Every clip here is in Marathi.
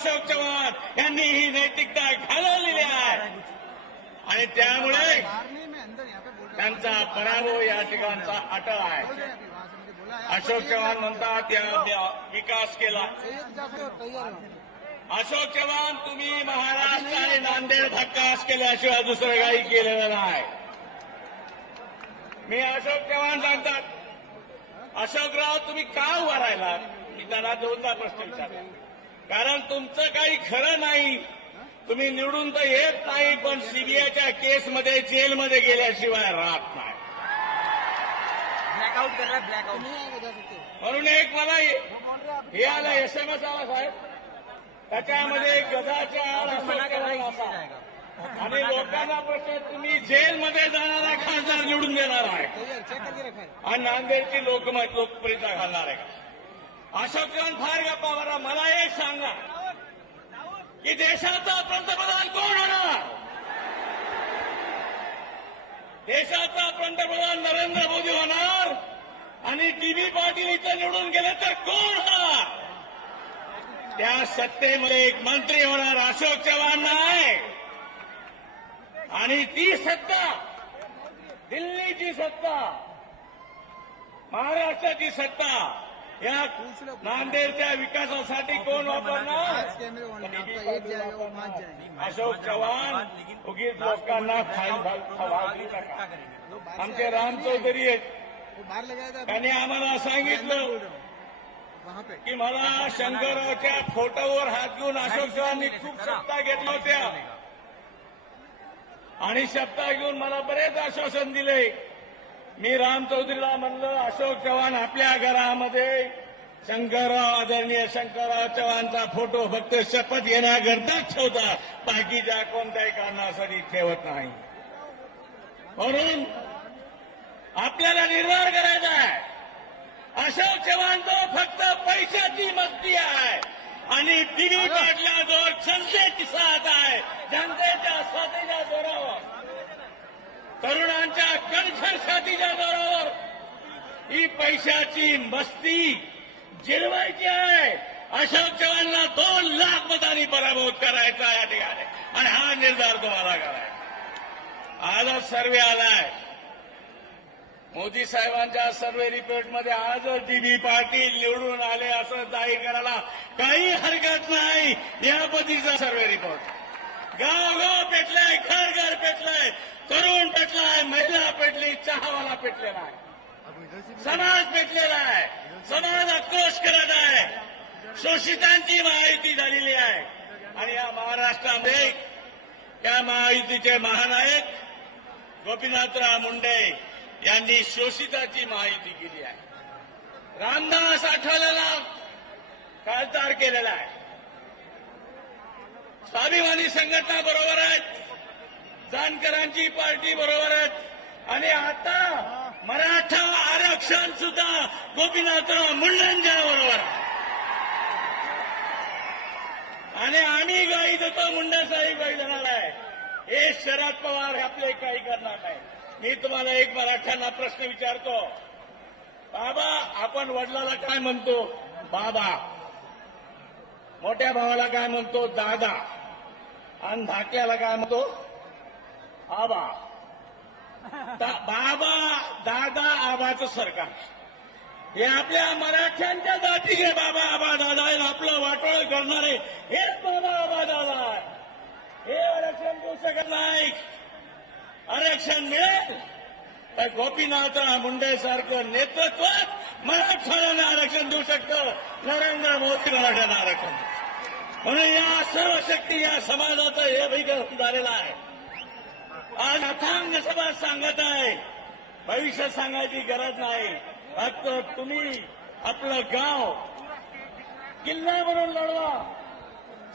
अशोक चव्हाण यांनी ही नैतिकता घालवलेली आहे आणि त्यामुळे त्यांचा पराभव या ठिकाणचा अटळ आहे. अशोक चव्हाण म्हणतात या विकास केला. अशोक चव्हाण तुम्ही महाराष्ट्र आणि नांदेड विकास केल्याशिवाय दुसरं काही केलेलं नाही. मी अशोक चव्हाण सांगतात, अशोकराव तुम्ही का उभा राहिला? मी त्यांना दोनदा प्रश्न विचारला. कारण तुमचं काही खरं नाही. तुम्ही निवडून तर येत नाही, पण सीबीआयच्या केसमध्ये जेलमध्ये गेल्याशिवाय राहत नाही. ब्लॅकआउट कर रहा है, ब्लॅकआउट. म्हणून एक मला हे आलं, SMS आला साहेब, त्याच्यामध्ये गदाच्या असा आणि लोकांना प्रश्न, तुम्ही जेलमध्ये जाणारा खासदार निवडून देणार आहे आणि नांदेडची लोकप्रियता घालणार आहे का? अशोक चव्हाण फार गप्पा मारा. मला एक सांगा की देशाचा पंतप्रधान कोण होणार? देशाचा पंतप्रधान नरेंद्र मोदी होणार आणि टीबी पाटील इथं निवडून गेले तर कोण होणार? त्या सत्तेमध्ये एक मंत्री होणार अशोक चव्हाण नाही. आणि ती सत्ता, दिल्लीची सत्ता, महाराष्ट्राची सत्ता या नांदेडच्या विकासासाठी कोण वापरणार? अशोक चव्हाण उगीच लोकांना फायदा नका. आमचे राम चौधरी आहेत, त्यांनी आम्हाला सांगितलं की मला शंकररावच्या फोटोवर हात घेऊन अशोक चव्हाणांनी खूप शब्दा घेतल्या होत्या आणि शब्दा घेऊन मला बरेच आश्वासन दिले. मी राम चौधरीला म्हणलं, अशोक चव्हाण आपल्या घरामध्ये आदरणीय शंकरराव चव्हाणचा फोटो फक्त शपथ घेण्याकरताच ठेवतात, बाकीच्या कोणत्याही कारणासाठी ठेवत नाही. म्हणून आपल्याला निर्धार करायचा आहे, अशोक चव्हाण तो फक्त पैशाची मस्ती आहे आणि टीव्ही पाटल्याजवळ जनतेची साथ आहे. जनतेच्या साथीच्या जोरावर, तरुणांच्या कणखर साथीच्या जोरावर ही पैशाची मस्ती जिरवायची आहे. अशोक चव्हाणला 2 लाख मतांनी पराभूत करायचा या ठिकाणी आणि हा निर्धार तुम्हाला करायचा. आजच सर्वे आलाय मोदी साहेबांच्या सर्वे रिपोर्टमध्ये. आजच टीबी पाटील निवडून आले असं जाहीर करायला काही हरकत नाही. या पद्धतीचा सर्वे रिपोर्ट गावगाव पेटलाय, घर घर पेटलाय, तरुण पेटलाय, महिला पेटली, चहावाला पेटलेला आहे, समाज पेटलेला आहे, समाज आक्रोश करत आहे, शोषितांची महायुती झालेली आहे. आणि या महाराष्ट्रामध्ये या महायुतीचे महानायक गोपीनाथराव मुंडे यांनी शोषिताची महायुती केली आहे. रामदास आठवलेला खासदार केलेला आहे. स्वाभिमानी संघटना बरोबर आहेत, जानकरांची पार्टी बरोबर आहेत आणि आता मराठा आरक्षण सुद्धा गोपीनाथराव मुंडेंच्या बरोबर आहे. आणि आम्ही गाई देतो, मुंडे साहेब गाई देणार आहे. हे शरद पवार आपले काही करणार नाही. मी तुम्हाला एक मराठ्यांना प्रश्न विचारतो, बाबा आपण वडिलाला काय म्हणतो? बाबा. मोठ्या भावाला काय म्हणतो? दादा. आणि धाकल्याला काय म्हणतो? आबा. बाबा, दादा, आबाचं सरकार हे आपल्या मराठ्यांच्या जातीचे बाबा, आबा, दादा आहे. आपलं वाटोळ करणारे हेच बाबा, आबा, दादा आहे. हे आरक्षण देऊ शकत नाही. आरक्षण मिळेल तर गोपीनाथराव मुंडे सारखं नेतृत्व मराठ्याला आरक्षण देऊ शकतं. नरेंद्र मोदी मराठ्यांना आरक्षण. म्हणून या सर्व शक्ती या समाजाचं हे विकास झालेला आहे. आज अथांग समाज सांगत आहे, भविष्य सांगायची गरज नाही. फक्त तुम्ही आपलं गाव किल्ला म्हणून लढवा,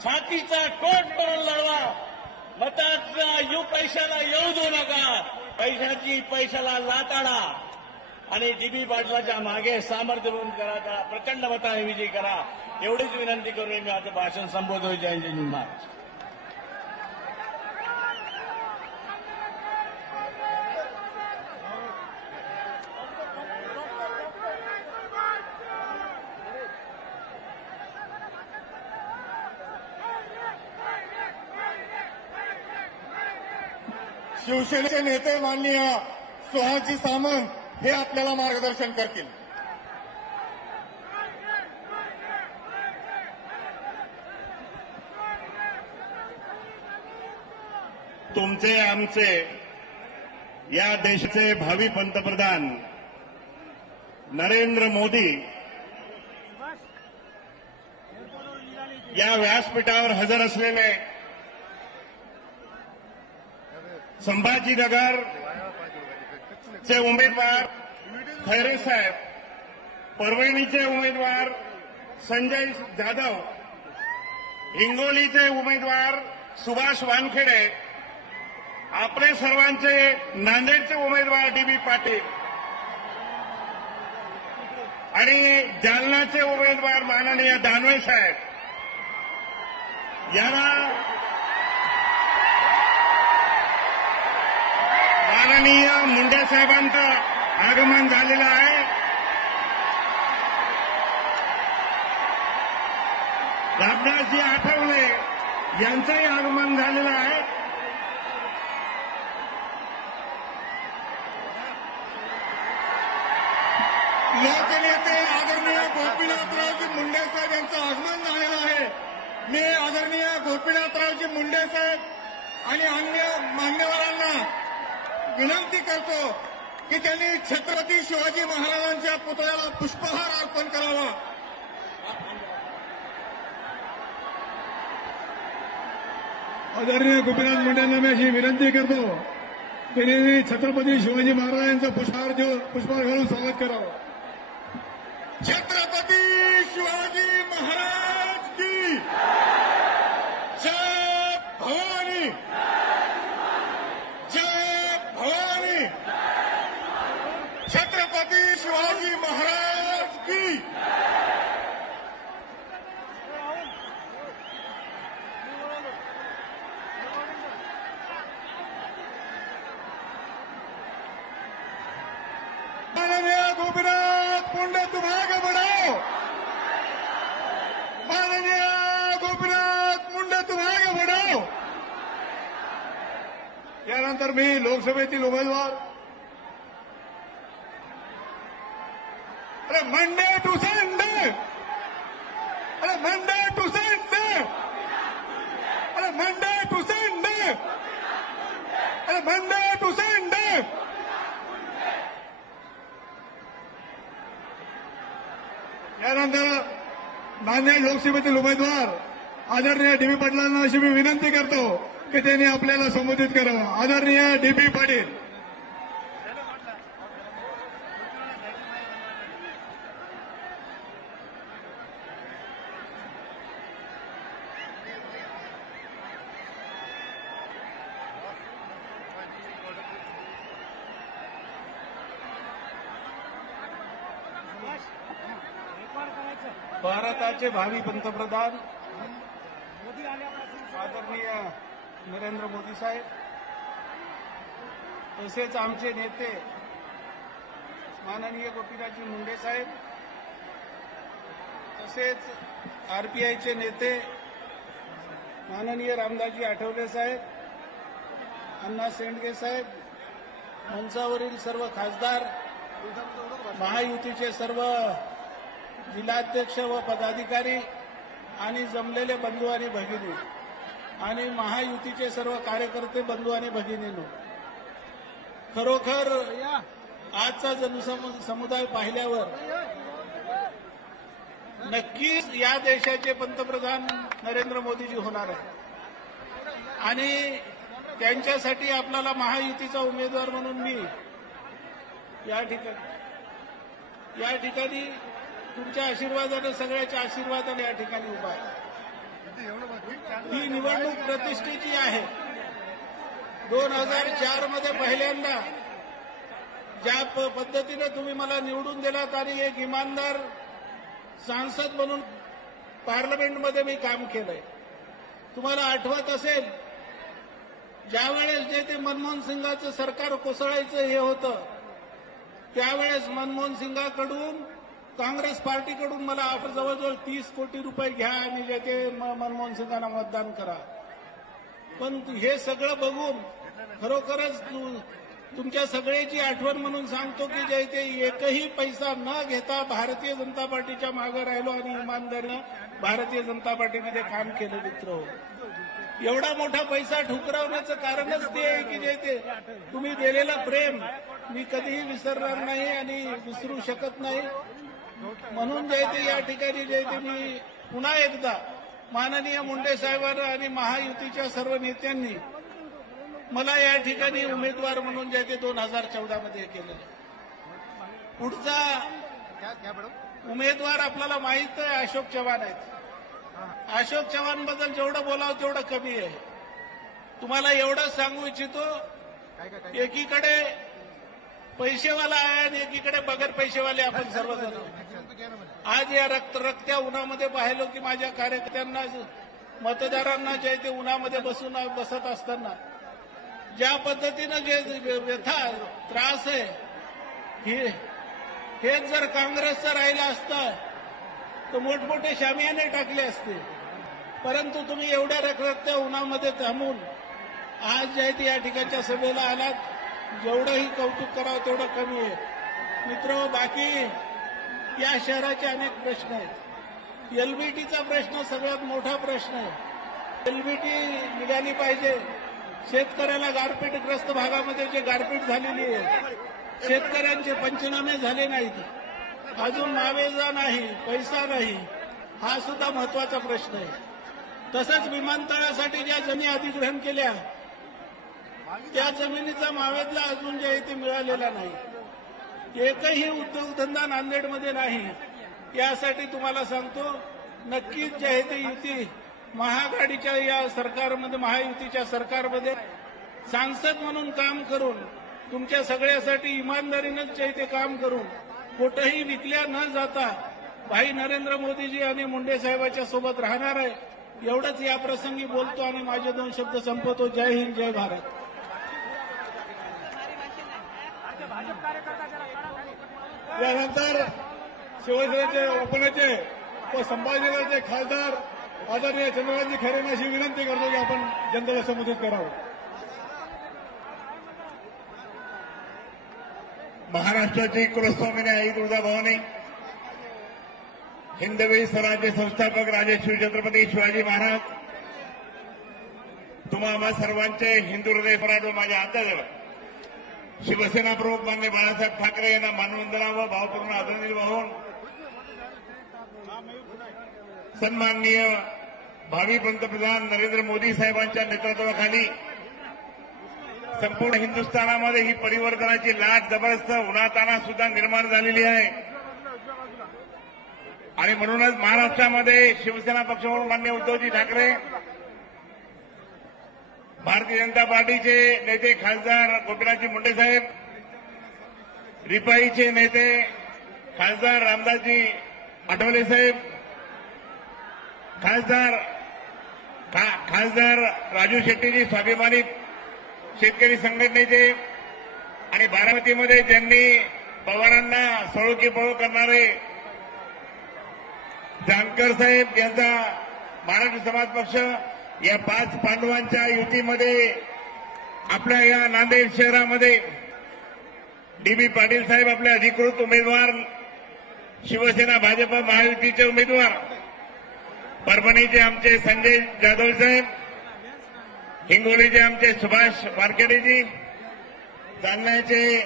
छातीचा कोट म्हणून लढवा. मताचा पैशाला येऊ देऊ नका. पैशाला लाताडा आणि टीबी पाटलाच्या मागे सामर्थ्य म्हणून करा. त्याला प्रचंड मताने विजयी करा. एवढीच विनंती करून मी माझं भाषण संबोधतो. जय हिंद, जय महाराष्ट्र. शिवसेनेचे नेते माननीय सोहाजी सामंत हे आपल्याला मार्गदर्शन करतील. तुमचे आमचे या देशाचे भावी पंतप्रधान नरेंद्र मोदी या व्यासपीठावर हजर असलेले संभाजीनगर चे उमेदवार खैरे साहेब, परभणीचे उमेदवार संजय जाधव, हिंगोलीचे उमेदवार सुभाष वानखेडे, आपले सर्वांचे नांदेडचे उमेदवार डी.बी. पाटील आणि जालनाचे उमेदवार माननीय दानवे साहेब यांना माननीय मुंडे साहेबांचं आगमन झालेलं आहे. रामदासजी आठवले यांचंही आगमन झालेलं आहे. लोकनेते आदरणीय गोपीनाथरावजी मुंडे साहेब यांचं आगमन झालेलं आहे. मी आदरणीय गोपीनाथरावजी मुंडे साहेब आणि अन्य मान्यवरांना विनंती करतो की त्यांनी छत्रपती शिवाजी महाराजांच्या पुतळ्याला पुष्पहार अर्पण करावा. आदरणीय गोपीनाथ मुंडेंना मी अशी विनंती करतो त्यांनी छत्रपती शिवाजी महाराजांचं पुष्पहार घालून स्वागत करावं. छत्रपती शिवाजी महाराज की जय भवानी, जय भवानी. छत्रपती शिवाजी महाराज की. माननीय गोपीनाथ मुंडे तुम आगे बढ़ो. माननीय गोपीनाथ मुंडे तुम आगे बढ़ो. यानंतर मी लोकसभेतील उमेदवार Monday to Sunday, Monday to Sunday, Monday to Sunday, Monday to Sunday. यानंतर नांदेड लोकसभेतील उमेदवार आदरणीय डी.बी. पाटलांना अशी मी विनंती करतो की त्यांनी आपल्याला संबोधित करावं. आदरणीय डी.बी. पाटील. भारताचे भावी पंतप्रधान आदरणीय नरेंद्र मोदी साहेब, तसेच आमचे नेते माननीय गोपीनाथजी मुंडे साहेब, तसेच आरपीआयचे नेते माननीय रामदासजी आठवले साहेब, अण्णा शेंडगे साहेब, मंचावरील सर्व खासदार, महायुतीचे सर्व जिल्हाध्यक्ष व पदाधिकारी आणि जमलेले बंधू आणि भगिनी आणि महायुतीचे सर्व कार्यकर्ते बंधू आणि भगिनींनो, खरोखर आजचा जनसमुदाय पाहिल्यावर नक्कीच या देशाचे पंतप्रधान नरेंद्र मोदीजी होणार आहे आणि त्यांच्यासाठी आपल्याला महायुतीचा उमेदवार म्हणून मी या ठिकाणी तुमच्या आशीर्वादाने, सगळ्याच्या आशीर्वादाने या ठिकाणी उभा आहे. ही निवडणूक प्रतिष्ठेची आहे. 2004 मध्ये पहिल्यांदा ज्या पद्धतीने तुम्ही मला निवडून दिलात आणि एक इमानदार सांसद म्हणून पार्लमेंटमध्ये मी काम केलंय. तुम्हाला आठवत असेल ज्यावेळेस जे ते मनमोहन सिंगाचं सरकार कोसळायचं हे होतं, त्यावेळेस मनमोहन सिंगाकडून काँग्रेस पार्टीकडून मला जवळजवळ 30 कोटी रुपये घ्या आणि जे ते मनमोहन सिंगांना मतदान करा. पण हे सगळं बघून खरोखरच तुमच्या सगळ्याची आठवण म्हणून सांगतो की जे ते एकही पैसा न घेता भारतीय जनता पार्टीच्या मागे राहिलो आणि इमानदारीनं भारतीय जनता पार्टीमध्ये काम केलं मित्र. एवढा मोठा पैसा ठुकरावण्याचं कारणच ते आहे की जे ते तुम्ही दिलेलं प्रेम मी कधीही विसरणार नाही आणि विसरू शकत नाही. म्हणून जे ते या ठिकाणी जे ते मी पुन्हा एकदा माननीय मुंडे साहेबांना आणि महायुतीच्या सर्व नेत्यांनी मला या ठिकाणी उमेदवार म्हणून जे ते 2014 मध्ये केलेलं. पुढचा उमेदवार आपल्याला माहित आहे अशोक चव्हाण आहेत. अशोक चव्हाण बद्दल जेवढं बोलावं तेवढं कमी आहे. तुम्हाला एवढं सांगू इच्छितो, एकीकडे पैसेवाला आहे आणि एकीकडे बगर पैसेवाले आपण सर्वजण. आज या रक्त्या उन्हामध्ये पाहिलो की माझ्या कार्यकर्त्यांना मतदारांना जे ते उन्हामध्ये बसत असताना ज्या पद्धतीनं जे व्यथा त्रास आहे हेच जर काँग्रेसचं राहिलं असतं तर मोठमोठे शामियाने टाकले असते. परंतु तुम्ही एवढ्या रखरखत्या उन्हामध्ये थांबून आज जे ते या ठिकाणच्या सभेला आलात. जेवढंही कौतुक करावं तेवढं कमी आहे. मित्र, बाकी या शहराचे अनेक प्रश्न आहेत. एलबीटीचा प्रश्न सगळ्यात मोठा प्रश्न आहे. एलबीटी निघाली पाहिजे. शेतकऱ्याला गारपीटग्रस्त भागामध्ये जे गारपीट झालेली आहे, शेतकऱ्यांचे पंचनामे झाले नाहीत, अजून नावेजा नाही, पैसा नाही, हा सुद्धा महत्वाचा प्रश्न आहे. तसंच विमानतळासाठी ज्या जमिनी अधिग्रहण केल्या त्या जमिनीचा मावेदला अजून जे आहे ते मिळालेला नाही. एकही उद्योगधंदा नांदेडमध्ये नाही. यासाठी तुम्हाला सांगतो, नक्कीच जे आहे ते युती महाआघाडीच्या या सरकारमध्ये, महायुतीच्या सरकारमध्ये सांसद म्हणून काम करून तुमच्या सगळ्यासाठी इमानदारीनंच जे ते काम करून कुठेही विकल्या न जाता भाई नरेंद्र मोदीजी आणि मुंडे साहेबांच्या सोबत राहणार आहे. एवढंच या प्रसंगी बोलतो आणि माझे 2 शब्द संपवतो. जय हिंद, जय भारत. यानंतर शिवसेनेचे उपनेते व संभाजीनगरचे खासदार आदरणीय चंद्रकांतजी खैरेंना अशी विनंती करतो की आपण जनतेला संबोधित करावं. महाराष्ट्राची कुलस्वामिनी आई तुळजाभवानी, हिंदवी स्वराज्य संस्थापक राजे शिवछत्रपती शिवाजी महाराज, तुम्हा आम्हा सर्वांचे हिंदू हृदय पराडून माझ्या आदर शिवसेना प्रमुख मान्य बाळासाहेब ठाकरे यांना मानवंदना व भावपूर्ण आदरांजली वाहून सन्माननीय भावी पंतप्रधान नरेंद्र मोदी साहेबांच्या नेतृत्वाखाली संपूर्ण हिंदुस्थानामध्ये ही परिवर्तनाची लाट जबरदस्त उन्हाताना सुद्धा निर्माण झालेली आहे. आणि म्हणूनच महाराष्ट्रामध्ये शिवसेना पक्ष म्हणून मान्य उद्धवजी ठाकरे, भारतीय जनता पार्टीचे नेते खासदार गोपीनाथजी मुंडे साहेब, रिपाईचे नेते खासदार रामदासजी आठवले साहेब, खासदार राजू शेट्टीजी स्वाभिमानी शेतकरी संघटनेचे आणि बारामतीमध्ये ज्यांनी पवारांना सळोकी पळो करणारे जानकर साहेब यांचा महाराष्ट्र समाज पक्ष, या 5 पांडवांच्या युतीमध्ये आपल्या या नांदेड शहरामध्ये डी.बी. पाटील साहेब आपले अधिकृत उमेदवार, शिवसेना भाजप महायुतीचे उमेदवार, परभणीचे आमचे संजय जाधव साहेब, हिंगोलीचे आमचे सुभाष वारखेडेजी, जालन्याचे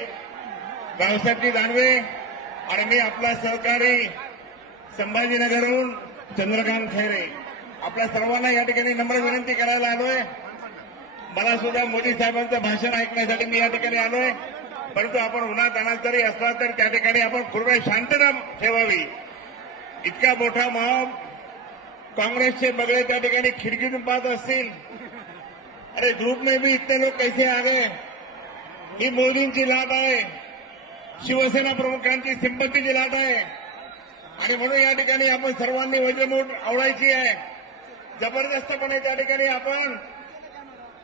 रावसाहेबजी दानवे आणि मी आपला सहकारी संभाजीनगरहून चंद्रकांत खैरे, आपल्या सर्वांना या ठिकाणी नम्र विनंती करायला आलोय. मला सुद्धा मोदी साहेबांचं भाषण ऐकण्यासाठी मी या ठिकाणी आलोय. परंतु आपण उन्हात अनात जरी असला तर त्या ठिकाणी आपण पूर्ण शांतता ठेवावी. इतका मोठा मॉब, कांग्रेसचे बगळे त्या ठिकाणी खिडकीतून पाहत असतील. अरे ग्रुप में भी इतने लोग कैसे आ गए? ही मोदींची लाट आहे, शिवसेना प्रमुखांची सिंपतीची लाट आहे. आणि म्हणून या ठिकाणी आपण सर्वांनी वज्रमूठ आवडायची आहे. जबरदस्तपणे त्या ठिकाणी आपण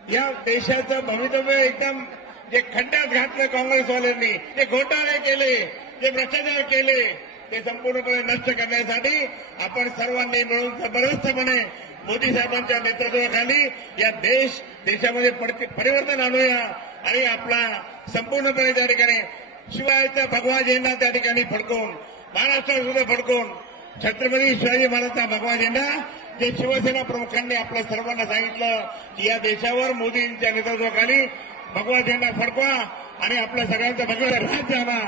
या देशाचं भवितव्य एकदम जे खड्ड्यात घातलं काँग्रेसवाल्यांनी, जे घोटाळे केले, जे भ्रष्टाचार केले, ते संपूर्णपणे नष्ट करण्यासाठी आपण सर्वांनी मिळून जबरदस्तपणे मोदी साहेबांच्या नेतृत्वाखाली या देशामध्ये परिवर्तन आणूया आणि आपला संपूर्णपणे त्या ठिकाणी शिवायचा भगवा झेंडा त्या ठिकाणी फडकवून महाराष्ट्रात सुद्धा फडकवून छत्रपती शिवाजी महाराजांचा भगवा झेंडा जे शिवसेना प्रमुखांनी आपल्या सर्वांना सांगितलं की या देशावर मोदींच्या नेतृत्वाखाली भगवा झेंडा फडकवा आणि आपल्या सगळ्यांचा भगवा राज्य आणा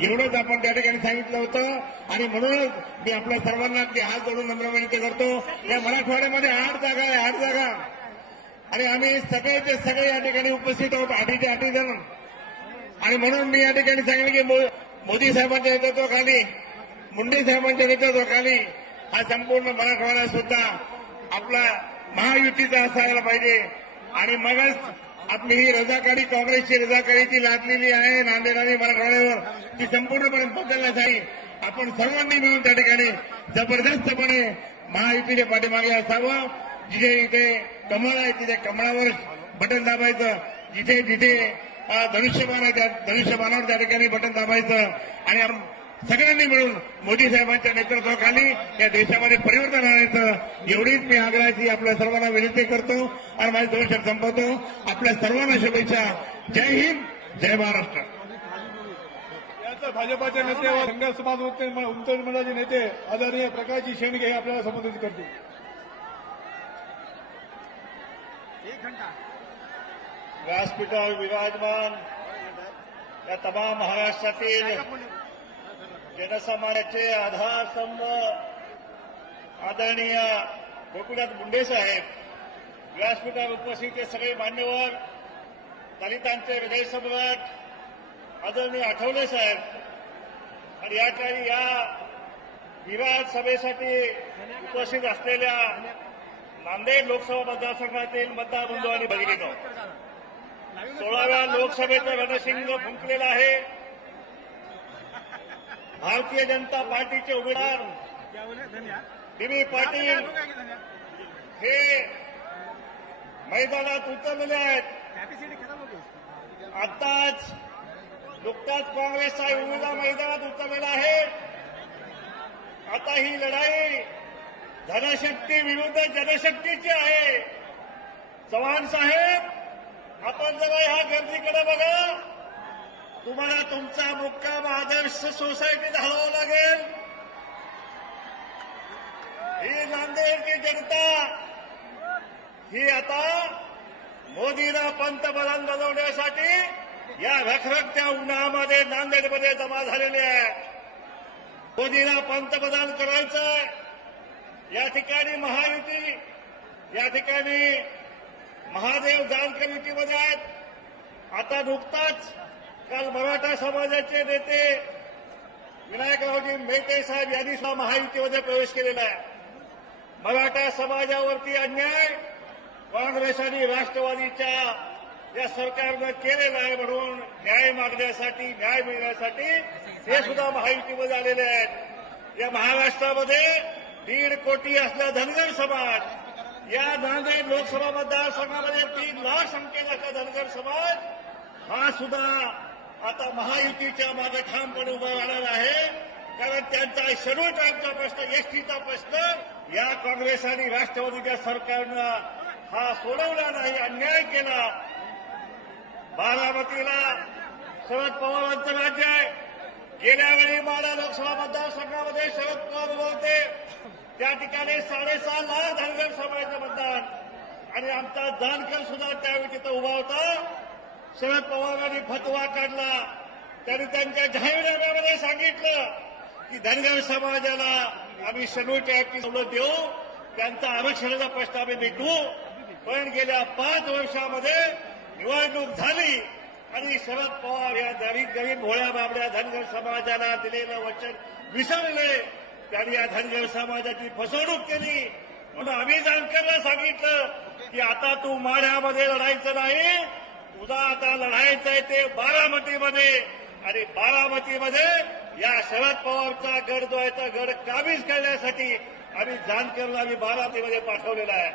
एवढंच आपण त्या ठिकाणी सांगितलं होतं. आणि म्हणूनच मी आपल्या सर्वांना अगदी हात जोडून नम्र विनंती करतो. या मराठवाड्यामध्ये 8 जागा आहे, 8 जागा आणि आम्ही सगळेचे सगळे या ठिकाणी उपस्थित आहोत, 8 जण. आणि म्हणून मी या ठिकाणी सांगितलं की मोदी साहेबांच्या नेतृत्वाखाली मुंडे साहेबांच्या नेतृत्वाखाली हा संपूर्ण मराठवाडा सुद्धा आपला महायुतीचा असायला पाहिजे. आणि मगच आपली ही रजाकारी काँग्रेसची रजाकारीची लादलेली आहे नांदेड आणि मराठवाड्यावर ती संपूर्णपणे बदलण्यासाठी आपण सर्वांनी मिळून त्या ठिकाणी जबरदस्तपणे महायुतीच्या पाठीमागे असावं. जिथे इथे कमळ आहे तिथे कमळावर बटन दाबायचं, जिथे जिथे धनुष्यबाण आहे त्या धनुष्यबाणावर त्या ठिकाणी बटन दाबायचं आणि सगळ्यांनी मिळून मोदी साहेबांच्या नेतृत्वाखाली या देशामध्ये परिवर्तन आणायचं एवढीच मी आग्रहाची आपल्या सर्वांना विनंती करतो आणि माझे 2 शब्द संपवतो. आपल्या सर्वांना शुभेच्छा. जय हिंद, जय महाराष्ट्र. याचं भाजपाचे नेते व धनगर समाज उंचवणी मंडळाचे नेते आदरणीय प्रकाशजी शेंडगे हे आपल्याला संबोधित करतील. व्यासपीठावर विराजमान या तमाम महाराष्ट्रातील जनसामान्याचे आधारस्तंभ आदरणीय गोपीनाथ मुंडे साहेब, व्यासपीठावर उपस्थित सगळे मान्यवर, दलितांचे हृदय सम्राट आदरणीय आठवले साहेब आणि या ठिकाणी या विराट सभेसाठी उपस्थित असलेल्या नांदेड लोकसभा मतदारसंघातील मतदार बंधू आणि भगिनींनो, 16व्या लोकसभेचं रणशिंग फुंकलेलं आहे. भारतीय जनता पार्टीचे उमेदवार डी.बी. पाटील हे मैदानात उतरलेले आहेत. नुकताच काँग्रेसचा उमेदवार मैदानात उतरलेला आहे. आता ही लढाई धनशक्ती विरुद्ध जनशक्तीची आहे. चव्हाण साहेब, आपण जरा ह्या गर्दीकडे बघा. तुम्हाला तुमचा मुक्काम आदर्श सोसायटीत हलवावं लागेल. ही नांदेडची जनता ही आता मोदीला पंतप्रधान बनवण्यासाठी या रखरखत्या उन्हामध्ये नांदेडमध्ये जमा झालेली आहे. मोदीला पंतप्रधान करायचंय. या ठिकाणी महायुती, या ठिकाणी महादेव जानकर युतीमध्ये आहेत. आता नुकताच काल मराठा समाजाचे नेते विनायकरावजी मेटे साहेब यांनी सुद्धा महायुतीमध्ये प्रवेश केलेला आहे. मराठा समाजावरती अन्याय काँग्रेस आणि राष्ट्रवादीच्या या सरकारनं केलेला आहे म्हणून न्याय मागण्यासाठी, न्याय मिळण्यासाठी हे सुद्धा महायुतीमध्ये आलेले आहेत. या महाराष्ट्रामध्ये 1.5 कोटी असलेला धनगर समाज, या नांदेड लोकसभा मतदारसंघामध्ये 3 लाख संख्येचा धनगर समाज हा सुद्धा आता महायुतीच्या मागे ठामपणे उभा राहणार आहे. कारण त्यांचा शेड्यूल ट्राईबचा प्रश्न, एसटीचा प्रश्न या काँग्रेस आणि राष्ट्रवादीच्या सरकारनं हा सोडवला नाही, अन्याय केला. बारामतीला शरद पवारांचं राज्य आहे. गेल्या वेळी माढा लोकसभा मतदारसंघामध्ये शरद पवार उभे होते. त्या ठिकाणी 6.5 लाख धनगर समाजाचं मतदान आणि आमचा जानकर सुद्धा त्यावेळी तिथं उभा होता. शरद पवारांनी फतवा काढला. त्यांनी त्यांच्या जाहीरनाम्यामध्ये सांगितलं की धनगर समाजाला आम्ही शेड्यूल ट्राईबची सवलत देऊ, त्यांचा आरक्षणाचा प्रश्न आम्ही मिटवू. पण गेल्या 5 वर्षामध्ये निवडणूक झाली आणि शरद पवार या गरीब भोळ्या बाबड्या धनगर समाजाला दिलेलं वचन विसरले. त्यांनी या धनगर समाजाची फसवणूक केली. म्हणून आम्ही जानकरला सांगितलं की आता तू माढ्यामध्ये लढायचं नाही, तुझा आता लढायचं आहे ते बारामतीमध्ये. आणि बारामतीमध्ये या शरद पवारचा गड जो आहे तो गड काबीज करण्यासाठी आम्ही जानकरला बारामतीमध्ये पाठवलेला आहे.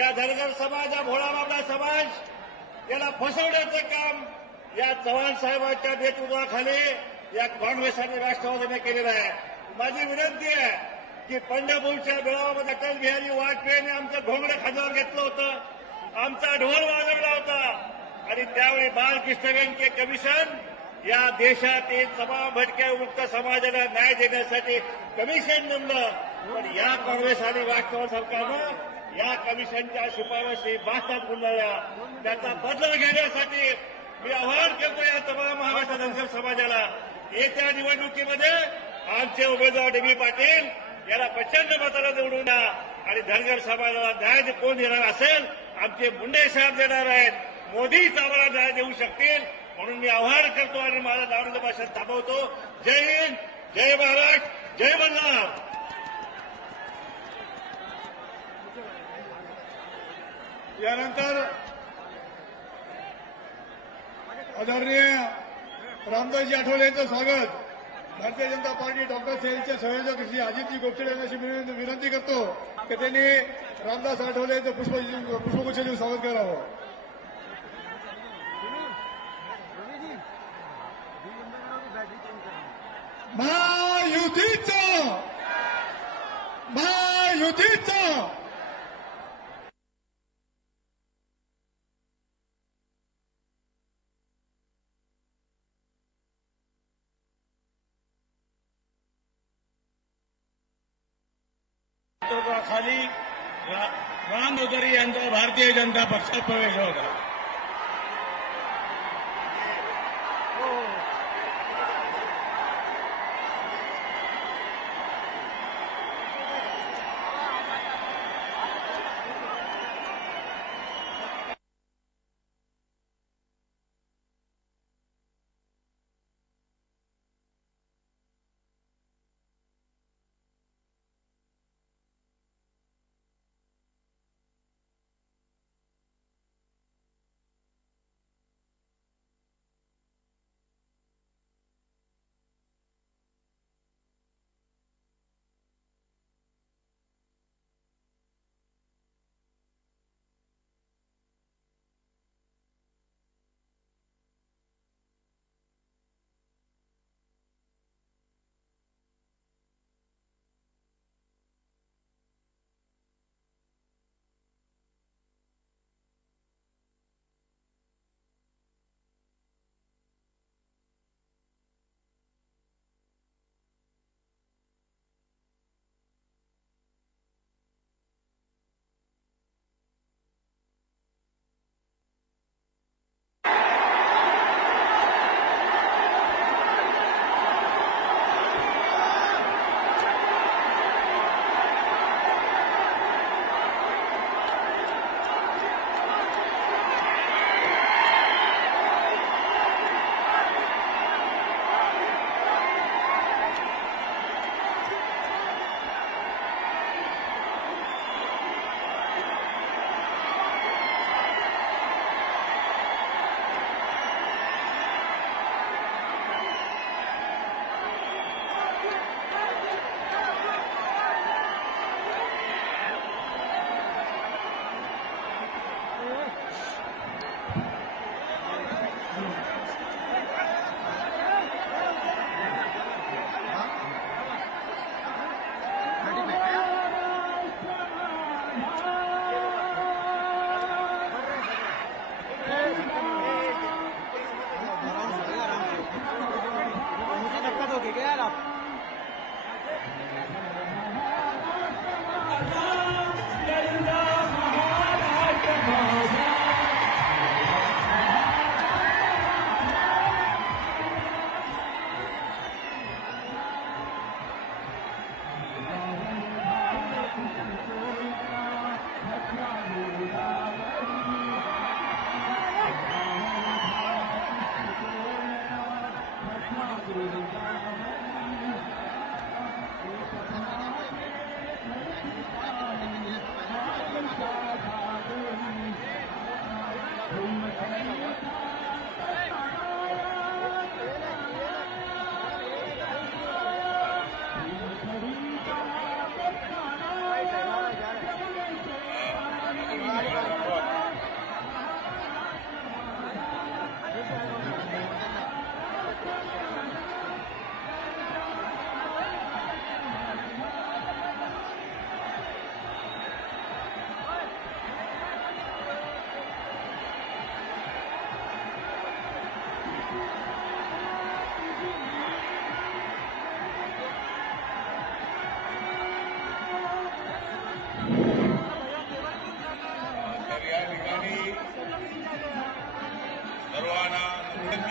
या धनगर समाज, हा भोळा बाबडा समाज याला फसवण्याचं काम या चव्हाण साहेबांच्या नेतृत्वाखाली या काँग्रेस आणि राष्ट्रवादीने केलेलं आहे. माझी विनंती आहे की पंढरपूरच्या बेळगावमध्ये अटल बिहारी वाजपेयीने आमचं घोंगडं खांद्यावर घेतलं होतं, आमचा ढोल वाजवला होता आणि त्यावेळी बालकृष्ण रेणके कमिशन या देशातील तमाम भटक्या मुक्त समाजाला न्याय देण्यासाठी कमिशन नेमलं. पण या काँग्रेस आणि राष्ट्रवादी सरकारनं या कमिशनच्या शिफारशी बातात गुंडाळल्या. त्याचा बदला घेण्यासाठी मी आवाहन करतो या तमाम महाराष्ट्र धनगर समाजाला, येत्या निवडणुकीमध्ये आमचे उमेदवार डी.बी. पाटील याला प्रचंड मताला निवडून द्या आणि धनगर समाजाला न्याय कोण देणार असेल, आमचे मुंडे साहेब देणार आहेत. मोदीच आम्हाला न्याय देऊ शकतील. म्हणून मी आवाहन करतो आणि माझं नावलं भाषण थांबवतो. जय हिंद, जय महाराष्ट्र, जय मल्हार. यानंतर आदरणीय रामदासजी आठवले यांचं स्वागत भारतीय जनता पार्टी डॉक्टर सेलचे संयोजक श्री अजितजी गोपछडे यांची विनंती करतो की त्यांनी रामदास आठवले यांचं पुष्पगुच्छ देऊन स्वागत करावं. महायुतीचं खाली राम चौधरी यांचा भारतीय जनता पक्षात प्रवेश होता.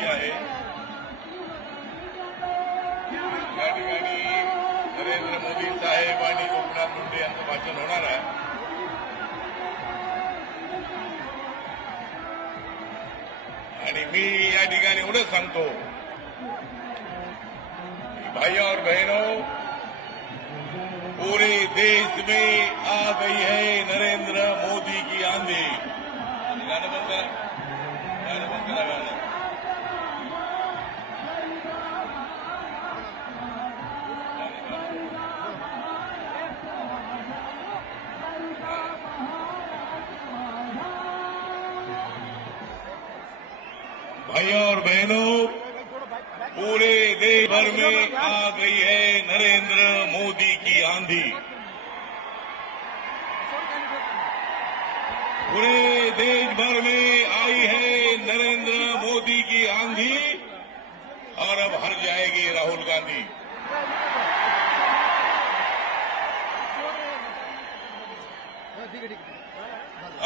विनंती आहे या ठिकाणी नरेंद्र मोदी साहेब आणि गोपीनाथ मुंडे यांचं भाषण होणार आहे. आणि मी या ठिकाणी एवढंच सांगतो, भाई और बहनों, पूरे देश में आ गई है नरेंद्र मोदी की आंधी. गाणं बंद करा, गाणं बंद करा, गाणं. भाई और बहनों, पूरे देश भर में आ गई है नरेंद्र मोदी की आंधी. पूरे देश भर में आई है नरेंद्र मोदी की आंधी और अब हार जाएगी राहुल गांधी.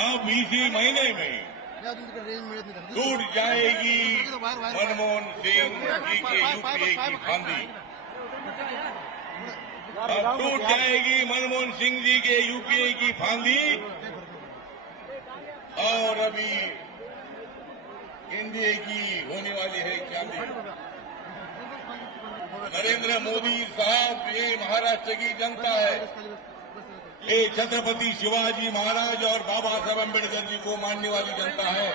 अब इसी महीने में टूट जाएगी मनमोहन सिंह जी के यूपीए की फांदी. अब टूट जाएगी मनमोहन सिंह जी के यूपीए की फांदी और अभी एनडीए की होने वाली है चांदी. नरेंद्र मोदी साहब, ये महाराष्ट्र की जनता है, ये छत्रपति शिवाजी महाराज और बाबा साहब अम्बेडकर जी को मानने वाली जनता है.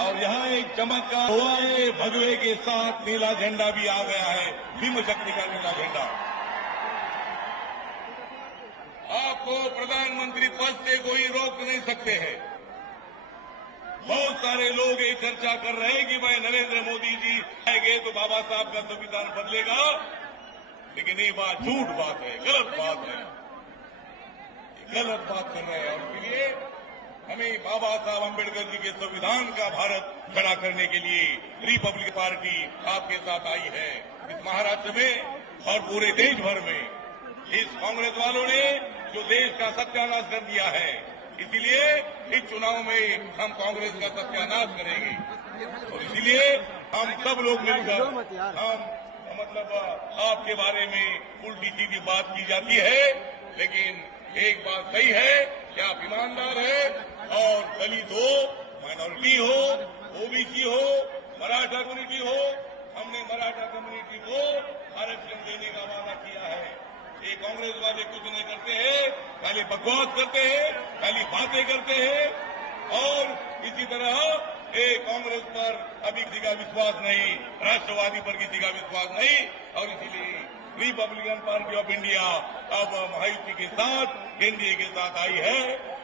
और यहाँ एक चमत्कार हुआ है, भगवे के साथ नीला झंडा भी आ गया है, भीम शक्ति का नीला झंडा. आपको प्रधानमंत्री पद से कोई रोक नहीं सकते हैं. बहुत सारे लोग ये चर्चा कर रहे हैं कि भाई नरेंद्र मोदी जी आएंगे तो बाबा साहब का संविधान बदलेगा, लेकिन ये बात झूठ बात है, गलत बात है, गलत बात कर रहे हैं. और इसलिए हमें बाबा साहब अम्बेडकर जी के संविधान का भारत खड़ा करने के लिए रिपब्लिकन पार्टी आपके साथ आई है इस महाराष्ट्र में और पूरे देश भर में. इस कांग्रेस वालों ने जो देश का सत्यानाश कर दिया है, इसीलिए इस चुनाव में हम कांग्रेस का सत्यानाश करेंगे. और इसीलिए हम सब लोग मिलकर हम आपके बारे में उल्टी सीधी बात की जाती है, लेकिन एक बात सही है कि आप ईमानदार हैं और दलित हो, माइनॉरिटी हो, ओबीसी हो, मराठा कम्युनिटी हो, हमने मराठा कम्युनिटी को आरक्षण देने का वादा किया है. ये कांग्रेस वाले कुछ नहीं करते हैं, खाली बकवास करते हैं, खाली बातें करते हैं. और इसी तरह कांग्रेस पर अभी किसी का विश्वास नहीं, राष्ट्रवादी पर किसी का विश्वास नहीं. और इसीलिए रिपब्लिकन पार्टी ऑफ इंडिया अब महायुति के साथ, एनडीए के साथ आई है.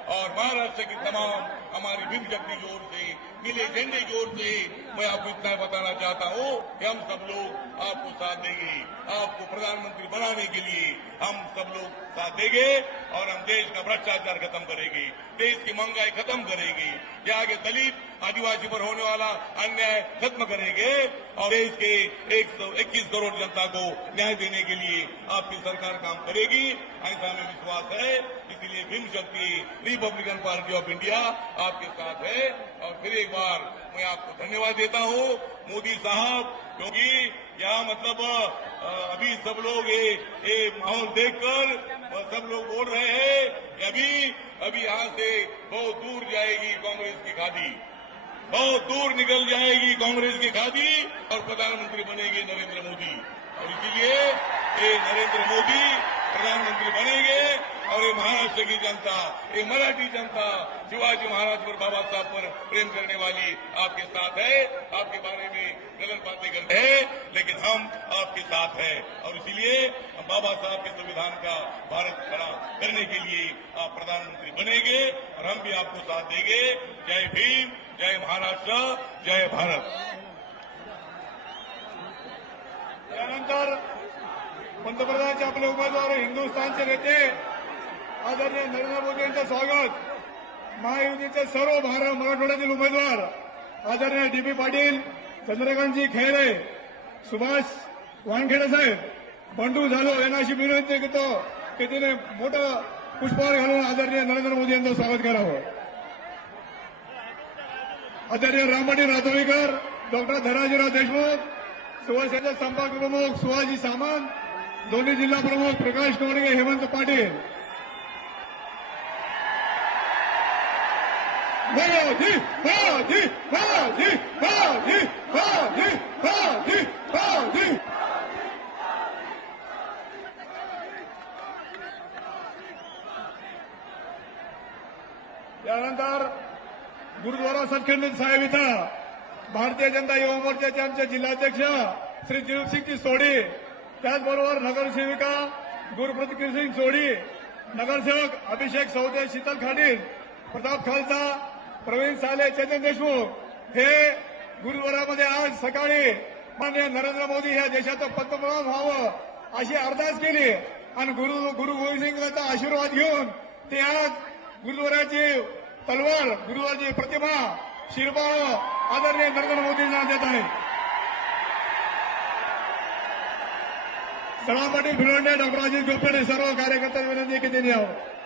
और महाराष्ट्र की तमाम हमारी भीम शक्ति की ओर से, नीले झंडे की ओर से मैं आपको इतना बताना चाहता हूं कि हम सब लोग आपको साथ देंगे. आपको प्रधानमंत्री बनाने के लिए हम सब लोग साथ देंगे और हम देश का भ्रष्टाचार खत्म करेंगे, देश की महंगाई खत्म करेंगे, यहाँ के दलित आदिवासी पर होने वाला अन्याय खत्म करेंगे और देश के 121 करोड़ जनता को न्याय देने के लिए आपकी सरकार काम करेगी, ऐसा हमें विश्वास है. इसलिए भीम शक्ति रिपब्लिकन पार्टी ऑफ इंडिया आपके साथ है. और फिर एक बार मैं आपको धन्यवाद देता हूं मोदी साहब, क्योंकि यहाँ अभी सब लोग ये माहौल देखकर सब लोग बोल रहे हैं कि अभी यहाँ से बहुत दूर जाएगी कांग्रेस की खादी, बहुत दूर निकल जाएगी कांग्रेस की खादी और प्रधानमंत्री बनेंगे नरेंद्र मोदी. और इसीलिए ये नरेंद्र मोदी प्रधानमंत्री बनेंगे और ये महाराष्ट्र की जनता, ये मराठी जनता शिवाजी महाराज पर, बाबा साहब पर प्रेम करने वाली आपके साथ है. आपके बारे में गलत बातें करते हैं, लेकिन हम आपके साथ हैं. और इसीलिए हम बाबा साहब के संविधान का भारत खड़ा करने के लिए आप प्रधानमंत्री बनेंगे और हम भी आपको साथ देंगे. जय भीम, जय महाराष्ट्र, जय भारत. त्यानंतर पंतप्रधानांचे आपले उमेदवार हिंदुस्थानचे नेते आदरणीय नरेंद्र मोदी यांचं स्वागत. महायुतीचे सर्व मराठवाड्यातील उमेदवार आदरणीय डी.बी. पाटील, चंद्रकांतजी खैरे, सुभाष वानखेडे साहेब, बंडू जाधव यांना अशी विनंती करतो की तिने मोठं पुष्पहार घालून आदरणीय नरेंद्र मोदी यांचं स्वागत करावं. आचार्य राममणी रातोळीकर, डॉक्टर धनाजीराव देशमुख, शिवसेनेचे संपर्क प्रमुख सुहाजी सामंत, दोन्ही जिल्हा प्रमुख प्रकाश कोणगे, हेमंत पाटील. मोदी मोदी मोदी मोदी मोदी मोदी मोदी. त्यानंतर गुरुद्वारा सचखंड साहेब इथं भारतीय जनता युवा मोर्चाचे आमचे जिल्हाध्यक्ष श्री दिलसिंगजी सोडी, त्याचबरोबर नगरसेविका गुरुप्रतिकीरसिंग सोडी, नगरसेवक अभिषेक सौदे, शीतल खाडील, प्रताप खालसा, प्रवीण साले, चेतन देशमुख हे गुरुद्वारामध्ये आज सकाळी माननीय नरेंद्र मोदी या देशाचं पंतप्रधान व्हावं अशी अरदास केली आणि गुरु गोविंद सिंगांचा आशीर्वाद घेऊन ते आज गुरुद्वाराची तलवार, गुरुद्वाराची प्रतिमा, शिरपाळ आदरणीय नरेंद्र मोदींना देत आहे. सळा पाटील भिलवंडे, डॉक्टर अजित गोपेडे सर्व कार्यकर्त्यांना विनंती की त्यांनी यावं.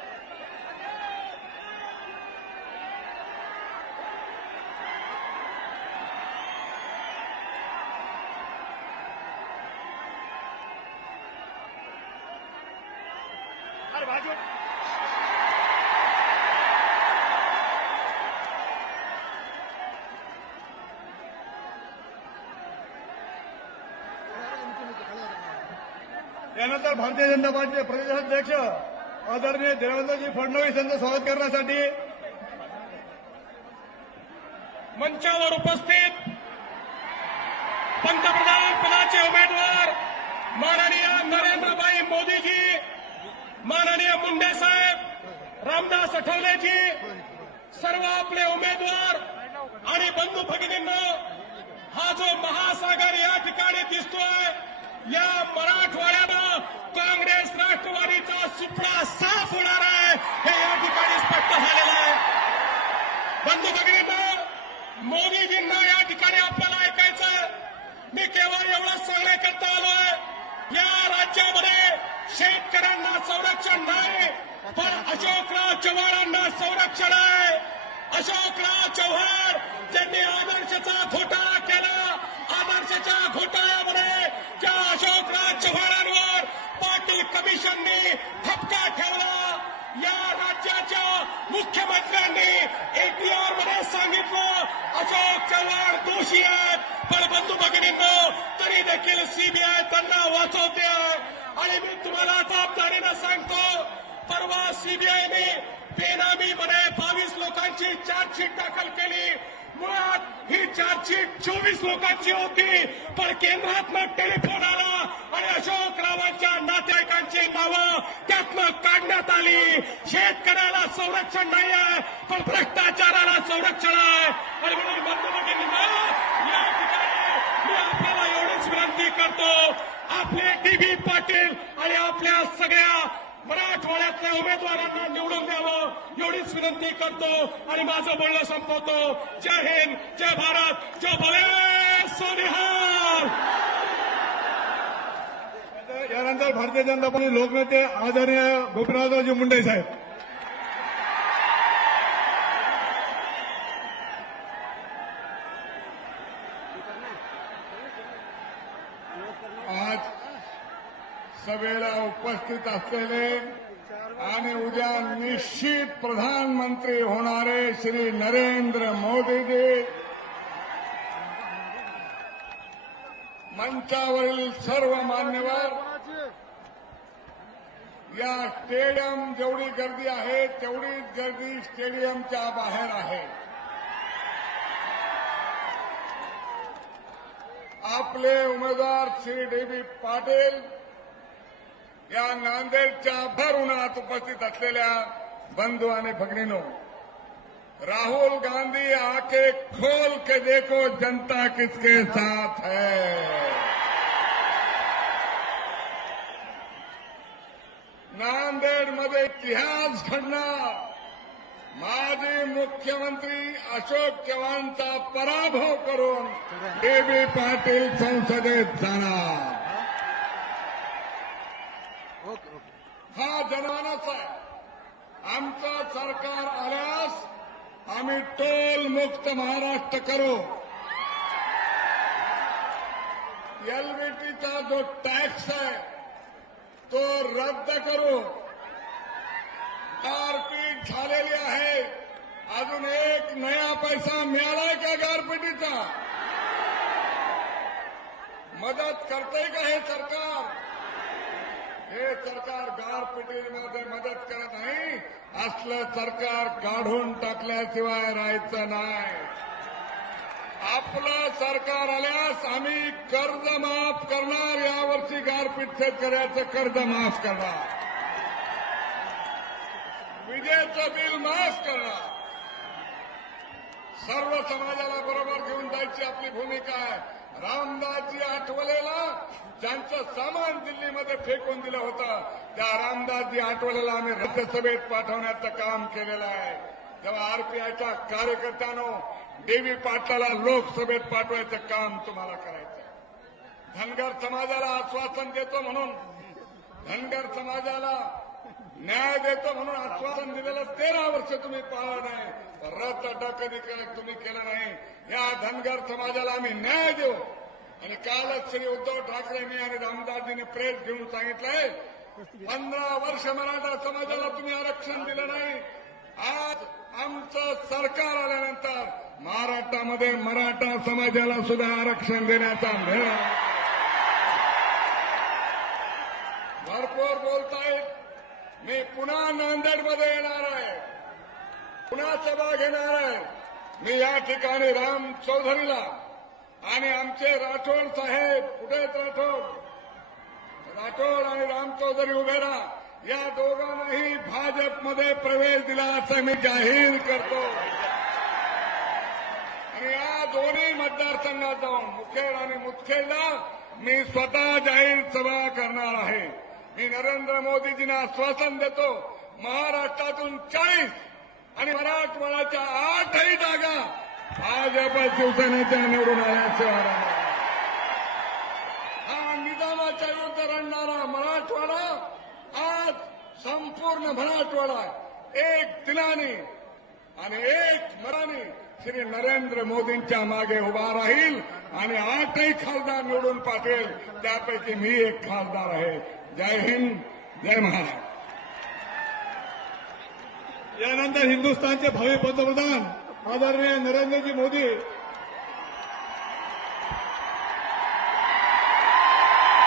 त्यानंतर भारतीय जनता पार्टीचे प्रदेशाध्यक्ष आदरणीय देवेंद्रजी फडणवीस यांचं स्वागत करण्यासाठी मंचावर उपस्थित पंतप्रधान पदाचे उमेदवार माननीय नरेंद्रभाई मोदीजी, माननीय मुंडे साहेब, रामदास आठवलेजी, सर्व आपले उमेदवार आणि बंधू भगिनींनो, हा जो महासागर या ठिकाणी दिसतोय, या मराठवाड्यानं काँग्रेस राष्ट्रवादीचा सुपडा साफ होणार आहे हे या ठिकाणी स्पष्ट झालेलं आहे. बंधू भगिनींनो, मोदीजींना या ठिकाणी आपल्याला ऐकायचं, मी केवळ एवढंच सांगण्याकरता आलोय, या राज्यामध्ये शेतकऱ्यांना संरक्षण नाही, पण अशोकराव चव्हाणांना संरक्षण आहे. अशोकराव चव्हाण ज्यांनी आदर्शचा घोटाळा केला, आदर्शच्या घोटाळ्यामध्ये ज्या अशोकराव चव्हाणांवर पाटील कमिशननी ठपका ठेवला, या राज्याच्या मुख्यमंत्र्यांनी एटीआर मध्ये सांगितलं अशोक चव्हाण दोषी आहेत, पण बंधू भगिनींनो तरी देखील सीबीआय त्यांना वाचवते. आणि मी तुम्हाला जबाबदारीनं सांगतो, परवा सीबीआयने बेनामीमध्ये 22 लोकांची चार्जशीट दाखल केली. मुळात ही चार्जशीट 24 लोकांची होती, पण केंद्रातनं टेलिफोन आला आणि अशोकरावांच्या नातेवाईकांची नावं त्यातनं काढण्यात आली. शेतकऱ्याला संरक्षण नाही आहे, पण भ्रष्टाचाराला संरक्षण आहे. आणि म्हणून बंधू भगिनींनो, या ठिकाणी मी आपल्याला एवढीच विनंती करतो, आपले डी.बी. पाटील आणि आपल्या सगळ्या मराठवाड्यातल्या उमेदवारांना निवडून द्यावं एवढीच विनंती करतो आणि माझं बोलणं संपवतो. जय हिंद, जय भारत, जय भले सोनिहाल. यानंतर भारतीय जनता पार्टी लोकनेते आदरणीय गोपीनाथरावजी मुंडे साहेब. आज सभेला उपस्थित असलेले आणि उद्या निश्चित प्रधानमंत्री होणारे श्री नरेंद्र मोदीजी, मंचावरील सर्व मान्यवर, या स्टेडियम जेवढी गर्दी आहे तेवढीच गर्दी स्टेडियमच्या बाहेर आहे. आपले उमेदवार श्री डी.बी. पाटील या नांदेडच्या भर उन्हात उपस्थित असलेल्या बंधू आणि भगिनींनो, राहुल गांधी आके खोल के देखो जनता किसके साथ है. नांदेडमध्ये इतिहास घडणार, माजी मुख्यमंत्री अशोक चव्हाणचा पराभव करून डी.बी. पाटील संसदेत जाणार. हा जनमानस आहे. आमचं सरकार आल्यास आम्ही टोल मुक्त महाराष्ट्र करू. एलबीटीचा जो टॅक्स आहे तो रद्द करू. गारपीट झालेली आहे, अजून एक नया पैसा मिळालाय का गारपिटीचा? मदत करते का हे सरकार? हे सरकार गारपिटीमध्ये मदत करत नाही. असलं सरकार काढून टाकल्याशिवाय राहायचं नाही. आपलं सरकार आल्यास आम्ही कर्ज माफ करणार. यावर्षी गारपीट शेतकऱ्याचं कर्ज माफ करणार. विजेचं बिल माफ करणार. सर्व समाजाला बरोबर घेऊन जायची आपली भूमिका आहे. रामदासजी आठवलेला ज्यांचं सामान दिल्लीमध्ये फेकून दिलं होतं, त्या रामदासजी आठवलेला आम्ही राज्यसभेत पाठवण्याचं काम केलेलं आहे. तेव्हा आरपीआयच्या कार्यकर्त्यांनो, डीबी पाटलाला लोकसभेत पाठवायचं काम तुम्हाला करायचं. धनगर समाजाला आश्वासन देतो म्हणून, धनगर समाजाला न्याय देतो म्हणून आश्वासन दिलेलं 13 वर्ष तुम्ही पाळलं नाही. रद्द कधी तुम्ही केलं नाही. या धनगर समाजाला आम्ही न्याय देऊ. आणि कालच श्री उद्धव ठाकरेंनी आणि रामदासजींनी प्रेस घेऊन सांगितलंय, 15 वर्ष मराठा समाजाला तुम्ही आरक्षण दिलं नाही. आज आमचं सरकार आल्यानंतर महाराष्ट्रामध्ये मराठा समाजाला सुद्धा आरक्षण देण्याचा निर्णय. भरपूर बोलतायत. मी पुन्हा नांदेडमध्ये येणार आहे, पुन्हा सभा घेणार आहे. मी या ठिकाणी राम चौधरीला आणि आमचे राठोड साहेब, कुठे राठोड आणि राम चौधरी उभे राहा, या दोघांनाही भाजपमध्ये प्रवेश दिला असं मी जाहीर करतो. आणि या दोन्ही मतदारसंघात जाऊन मुखेड आणि मुदखेडला मी स्वतः जाहीर सभा करणार आहे. मी नरेंद्र मोदीजींना आश्वासन देतो, महाराष्ट्रातून 40 आणि मराठवाड्याच्या 8ही जागा भाजप शिवसेनेच्या निवडून आल्याशिवाय हा निजामाच्या विरुद्ध लढणारा मराठवाडा आज संपूर्ण मराठवाडा एक दिलाने आणि एक मनाने श्री नरेंद्र मोदींच्या मागे उभा राहील आणि 8ही खासदार निवडून पाठवेल. त्यापैकी मी एक खासदार आहे. जय हिंद, जय महाराष्ट्र. यानंतर हिंदुस्थानचे भावी पंतप्रधान आदरणीय नरेंद्रजी मोदी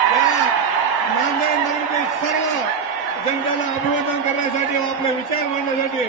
या नांदेड नगरीतील सर्व जनतेला अभिवादन करण्यासाठी व आपले विचार मांडण्यासाठी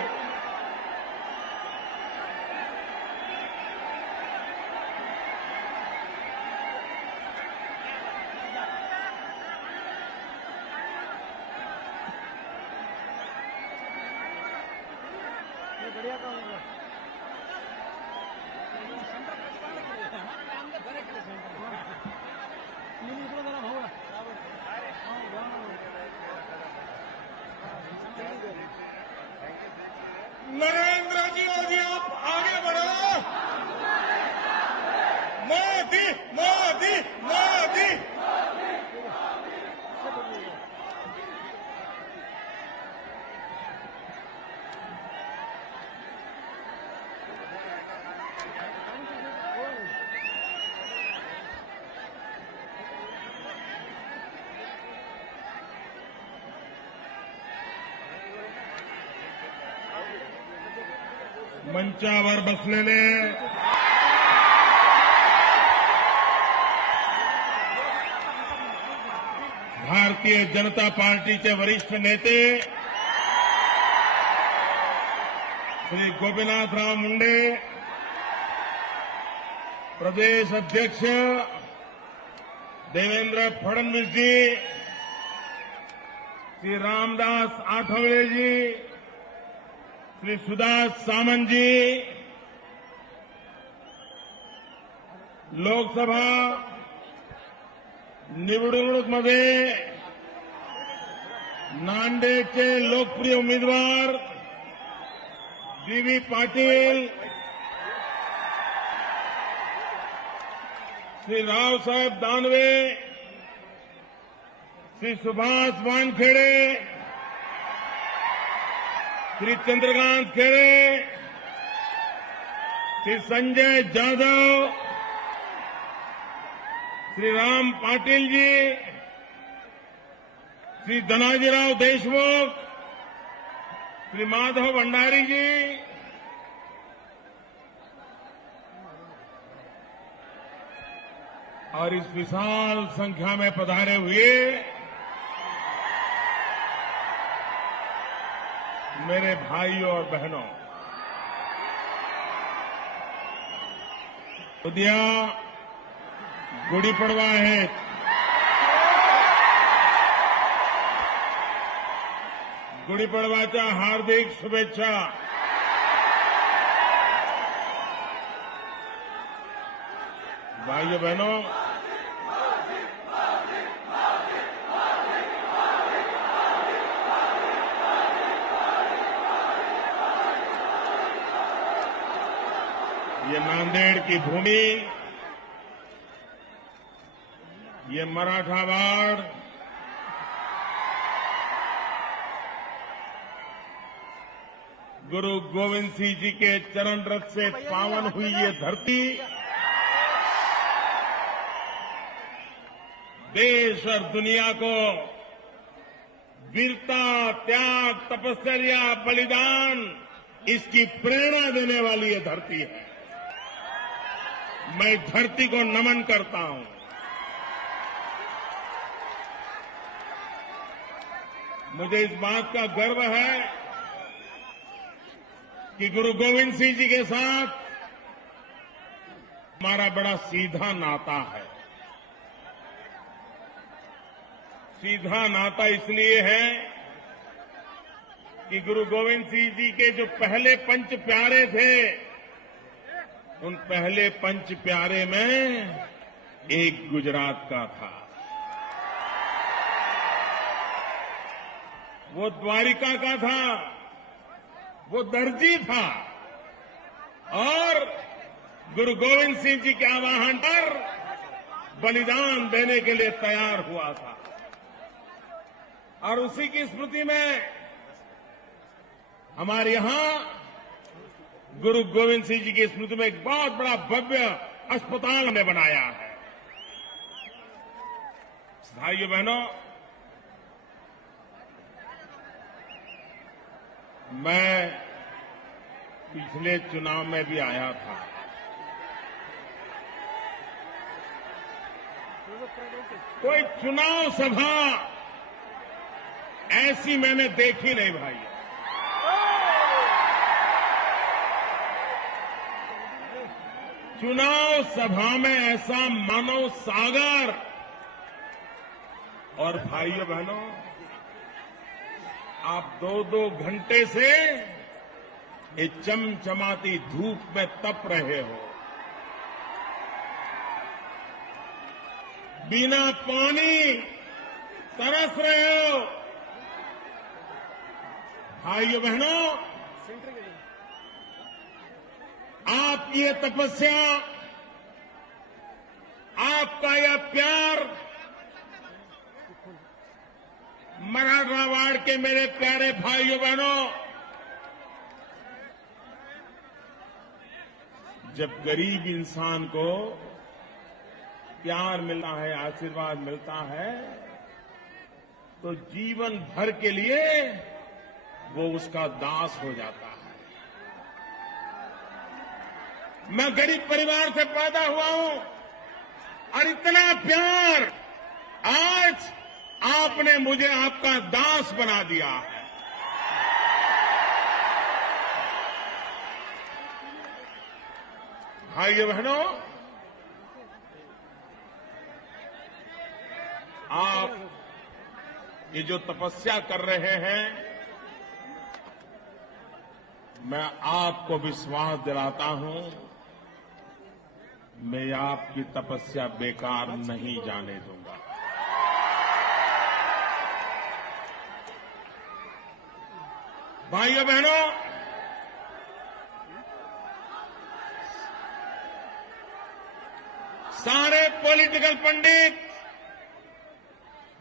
नरेंद्र जी मोदी, आप आगे बढ़ो. मोदी मोदी मोदी. मंचावर बसलेले भारतीय जनता पार्टीचे वरिष्ठ नेते श्री गोपीनाथराव मुंडे, प्रदेश अध्यक्ष देवेंद्र फडणवीस जी, श्री रामदास आठवले जी, श्री सुभाष सामंत जी, लोकसभा निवडणुकीमध्ये नांदेडचे लोकप्रिय उमेदवार डीबी पाटील, श्री रावसाहेब दानवे, श्री सुभाष वानखेडे, श्री चंद्रकांत खेड़े, श्री संजय जाधव, श्री राम पाटिल जी, श्री धनाजीराव देशमुख, श्री माधव भंडारी जी, और इस विशाल संख्या में पधारे हुए मेरे भाइयों और बहनों, उद्या गुड़ी पड़वा है। गुड़ी पड़वाच्या हार्दिक शुभेच्छा। भाइयों बहनों, ये नांदेड़ की भूमि, ये मराठावाड़, गुरु गोविंद सिंह जी के चरण रथ से पावन हुई ये धरती देश और दुनिया को वीरता, त्याग, तपस्या, बलिदान इसकी प्रेरणा देने वाली ये धरती है। मैं धरती को नमन करता हूं। मुझे इस बात का गर्व है कि गुरु गोविंद सिंह जी के साथ हमारा बड़ा सीधा नाता है। सीधा नाता इसलिए है कि गुरु गोविंद सिंह जी के जो पहले पंच प्यारे थे, उन पहले पंच प्यारे में एक गुजरात का था। वो द्वारिका का था, वो दर्जी था और गुरु गोविंद सिंह जी के आह्वान पर बलिदान देने के लिए तैयार हुआ था। और उसी की स्मृति में हमारे यहां गुरु गोविंद सिंह जी की स्मृति में एक बहुत बड़ा भव्य अस्पताल हमने बनाया है। भाइयों बहनों, मैं पिछले चुनाव में भी आया था। कोई चुनाव सभा ऐसी मैंने देखी नहीं भाई। चुनाव सभा में ऐसा मानव सागर, और भाइयों बहनों, आप 2-2 घंटे से ये चमचमाती धूप में तप रहे हो, बिना पानी तरस रहे हो। भाइयों बहनों, आपकी ये तपस्या, आपका यह प्यार मराठावाड़ के मेरे प्यारे भाइयों बहनों, जब गरीब इंसान को प्यार मिलता है, आशीर्वाद मिलता है, तो जीवन भर के लिए वो उसका दास हो जाता है। मैं गरीब परिवार से पैदा हुआ हूं और इतना प्यार आज आपने मुझे आपका दास बना दिया है। भाइयों बहनों, आप ये जो तपस्या कर रहे हैं, मैं आपको विश्वास दिलाता हूं, मैं आपकी तपस्या बेकार नहीं जाने दूंगा। भाइयों बहनों, सारे पॉलिटिकल पंडित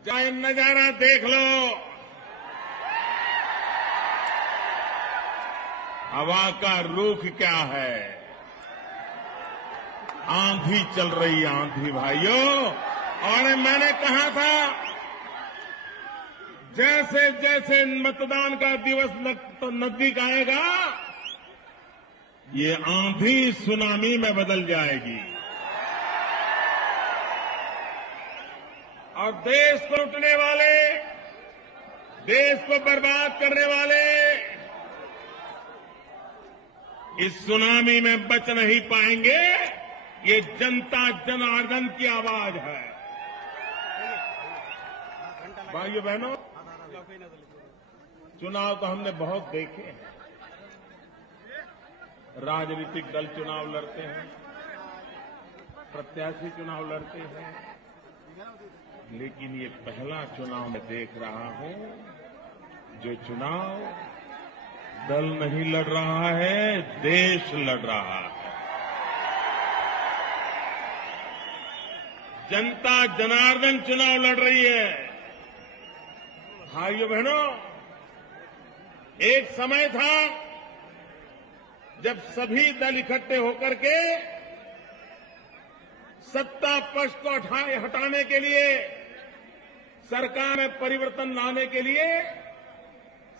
चाहे नजारा देख लो, हवा का रुख क्या है, आंधी चल रही है, आंधी भाइयों। और मैंने कहा था जैसे जैसे मतदान का दिवस नजदीक आएगा ये आंधी सुनामी में बदल जाएगी और देश को लूटने वाले, देश को बर्बाद करने वाले इस सुनामी में बच नहीं पाएंगे। ये जनता जनार्दन की आवाज है। भाइयों बहनों, चुनाव तो हमने बहुत देखे हैं। राजनीतिक दल चुनाव लड़ते हैं, प्रत्याशी चुनाव लड़ते हैं, लेकिन ये पहला चुनाव मैं देख रहा हूं जो चुनाव दल नहीं लड़ रहा है, देश लड़ रहा है। जनता जनार्दन चुनाव लड़ रही है। भाइयों बहनों, एक समय था जब सभी दल इकट्ठे होकर के सत्ता पक्ष को हटाने के लिए, सरकार में परिवर्तन लाने के लिए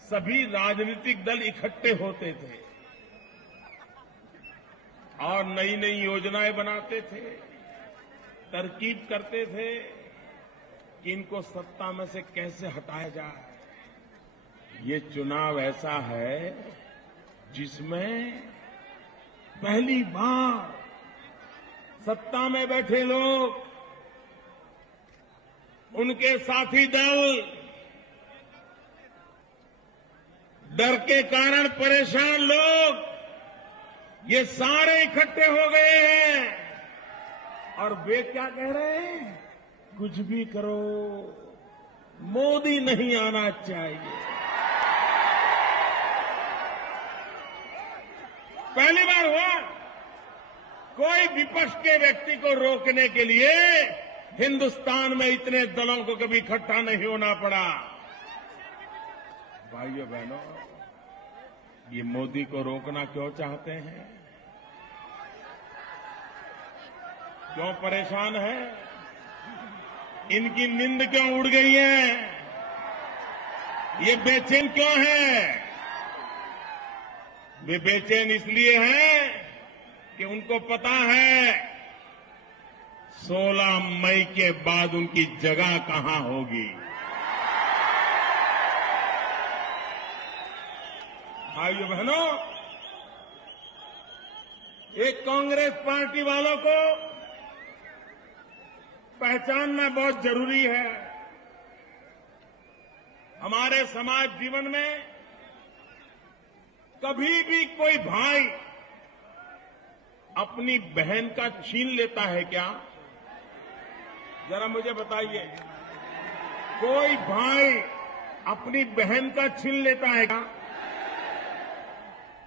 सभी राजनीतिक दल इकट्ठे होते थे और नई नई योजनाएं बनाते थे, तरकीब करते थे कि इनको सत्ता में से कैसे हटाया जाए। ये चुनाव ऐसा है जिसमें पहली बार सत्ता में बैठे लोग, उनके साथी दल डर के कारण परेशान लोग, ये सारे इकट्ठे हो गए हैं और वे क्या कह रहे हैं? कुछ भी करो, मोदी नहीं आना चाहिए। पहली बार हुआ कोई विपक्ष के व्यक्ति को रोकने के लिए हिंदुस्तान में इतने दलों को कभी इकट्ठा नहीं होना पड़ा। भाइयों बहनों, ये मोदी को रोकना क्यों चाहते हैं? क्यों परेशान है? इनकी नींद क्यों उड़ गई है? ये बेचैन क्यों है? वे बेचैन इसलिए हैं कि उनको पता है 16 मई के बाद उनकी जगह कहां होगी। भाइयों बहनों, एक कांग्रेस पार्टी वालों को पहचानना बहुत जरूरी है। हमारे समाज जीवन में कभी भी कोई भाई अपनी बहन का छीन लेता है क्या? जरा मुझे बताइए, कोई भाई अपनी बहन का छीन लेता है क्या?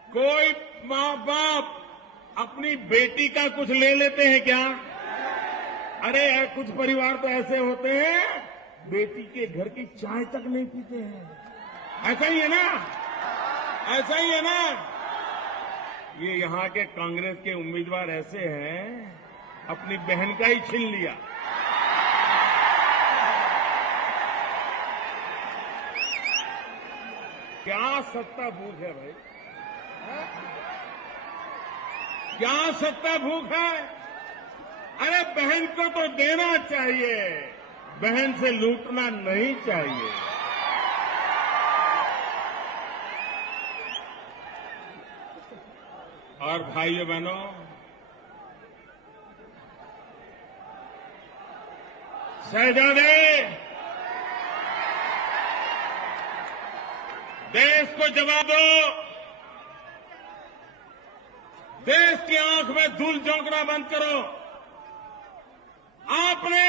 कोई मां बाप अपनी बेटी का कुछ ले लेते हैं क्या? अरे कुछ परिवार तो ऐसे होते हैं बेटी के घर की चाय तक नहीं पीते हैं। ऐसा ही है ना? ऐसा ही है ना? ये यहां के कांग्रेस के उम्मीदवार ऐसे हैं, अपनी बहन का ही छीन लिया। क्या सत्ता भूख है भाई? क्या सत्ता भूख है? अरे बहन को तो देना चाहिए, बहन से लूटना नहीं चाहिए। और भाइयों बहनों, शहजादे देश को जवाब दो। देश की आंख में धूल झोंकना बंद करो। आपने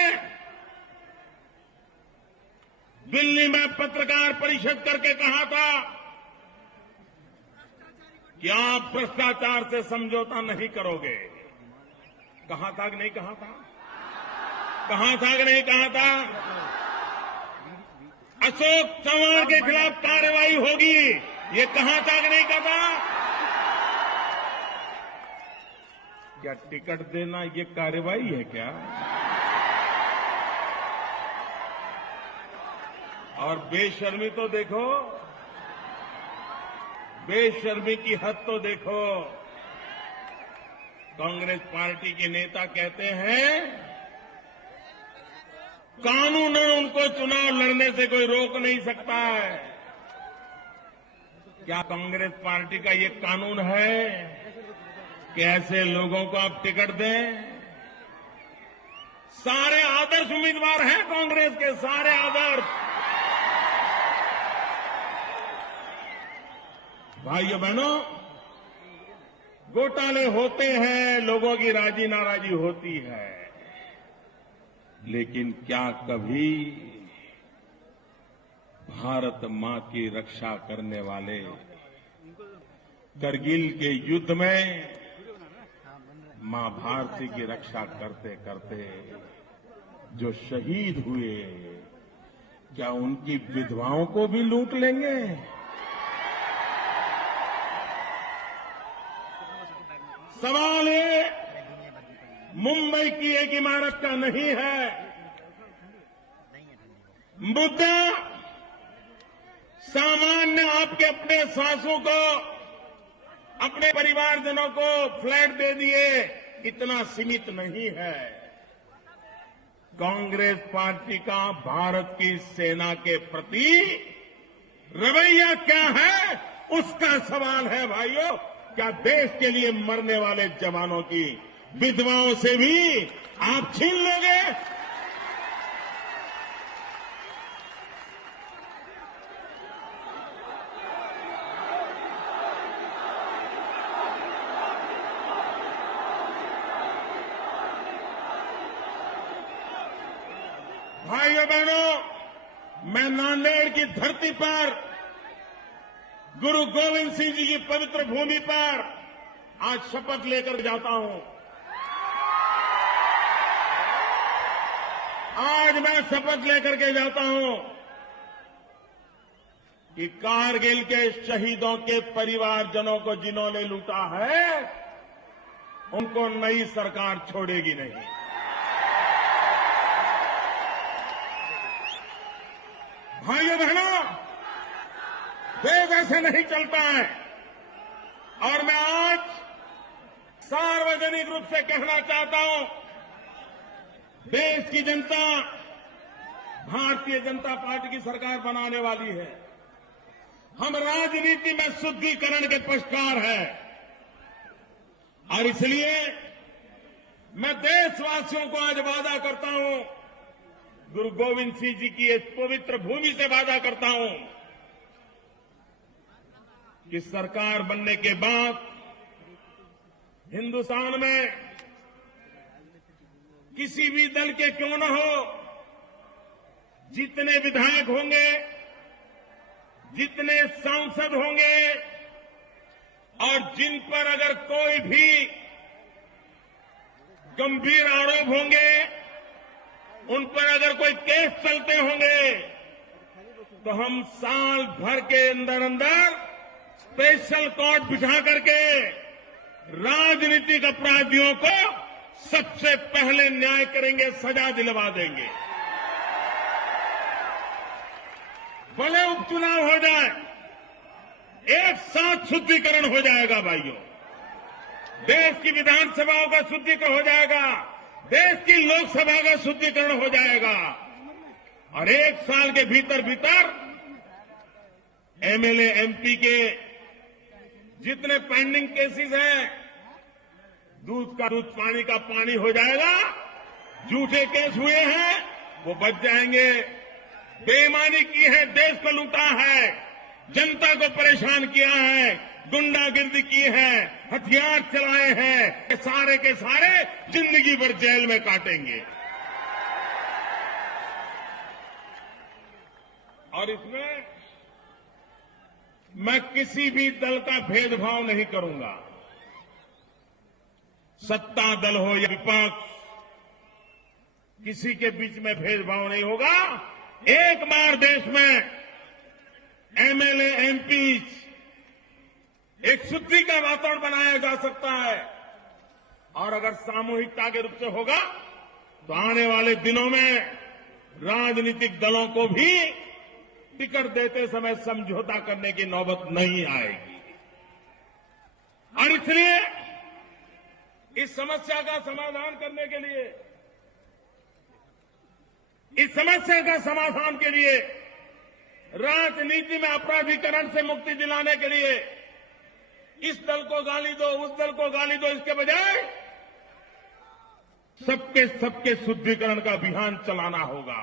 दिल्ली में पत्रकार परिषद करके कहा था कि आप भ्रष्टाचार से समझौता नहीं करोगे। कहा था कि नहीं कहा था? कहा था कि नहीं कहा था? अशोक चव्हाण के खिलाफ कार्रवाई होगी, ये कहा था कि नहीं कहा था? क्या टिकट देना ये कार्रवाई है क्या? और बेशर्मी तो देखो, बेशर्मी की हद तो देखो। कांग्रेस पार्टी के नेता कहते हैं कानूनन उनको चुनाव लड़ने से कोई रोक नहीं सकता है। क्या कांग्रेस पार्टी का ये कानून है कि ऐसे लोगों को आप टिकट दें? सारे आदर्श उम्मीदवार हैं कांग्रेस के, सारे आदर्श। भाइयों बहनों, घोटाले होते हैं, लोगों की राजी नाराजी होती है, लेकिन क्या कभी भारत मां की रक्षा करने वाले करगिल के युद्ध में मां भारती की रक्षा करते करते जो शहीद हुए, क्या उनकी विधवाओं को भी लूट लेंगे? सवाल ये मुंबई की एक इमारत का नहीं है। मुद्दा सामान्य आपके अपने सासू को, अपने परिवारजनों को फ्लैट दे दिए, इतना सीमित नहीं है। कांग्रेस पार्टी का भारत की सेना के प्रति रवैया क्या है, उसका सवाल है भाइयों। क्या देश के लिए मरने वाले जवानों की विधवाओं से भी आप छीन लोगे? भाइयों बहनों, मैं नांदेड़ की धरती पर, गुरु गोविंद सिंह जी की पवित्र भूमि पर आज शपथ लेकर जाता हूं। आज मैं शपथ लेकर के जाता हूं कि कारगिल के शहीदों के परिवारजनों को जिन्होंने लूटा है, उनको नई सरकार छोड़ेगी नहीं। भाइयों बहनों, देश ऐसे नहीं चलता है। और मैं आज सार्वजनिक रूप से कहना चाहता हूं, देश की जनता भारतीय जनता पार्टी की सरकार बनाने वाली है। हम राजनीति में शुद्धिकरण के पक्षकार हैं और इसलिए मैं देशवासियों को आज वादा करता हूं, गुरु गोविंद सिंह जी की इस पवित्र भूमि से वादा करता हूं कि सरकार बनने के बाद हिंदुस्तान में किसी भी दल के क्यों न हो, जितने विधायक होंगे, जितने सांसद होंगे और जिन पर अगर कोई भी गंभीर आरोप होंगे, उन पर अगर कोई केस चलते होंगे, तो हम साल भर के अंदर अंदर स्पेशल कोर्ट बिठा करके राजनीतिक अपराधियों को सबसे पहले न्याय करेंगे, सजा दिलवा देंगे। भले उपचुनाव हो जाए, एक साथ शुद्धिकरण हो जाएगा भाइयों। देश की विधानसभाओं का शुद्धिकरण हो जाएगा, देश की लोकसभा का शुद्धिकरण हो जाएगा और एक साल के भीतर भीतर एमएलए एमपी के जितने पेंडिंग केसेस हैं, दूध का दूध पानी का पानी हो जाएगा। झूठे केस हुए हैं वो बच जाएंगे। बेईमानी की है, देश को लूटा है, जनता को परेशान किया है, गुंडागिर्दी की है, हथियार चलाए हैं, ये सारे के सारे जिंदगी भर जेल में काटेंगे। और इसमें मैं किसी भी दल का भेदभाव नहीं करूंगा। सत्ता दल हो या विपक्ष, किसी के बीच में भेदभाव नहीं होगा। एक बार देश में एमएलए एमपी एक शुद्धि का वातावरण बनाया जा सकता है। और अगर सामूहिकता के रूप से होगा तो आने वाले दिनों में राजनीतिक दलों को भी टिकट देते समय समझौता करने की नौबत नहीं आएगी। और इसलिए इस समस्या का समाधान करने के लिए, इस समस्या का समाधान के लिए, राजनीति में अपराधीकरण से मुक्ति दिलाने के लिए इस दल को गाली दो, उस दल को गाली दो, इसके बजाय सबके शुद्धिकरण का अभियान चलाना होगा।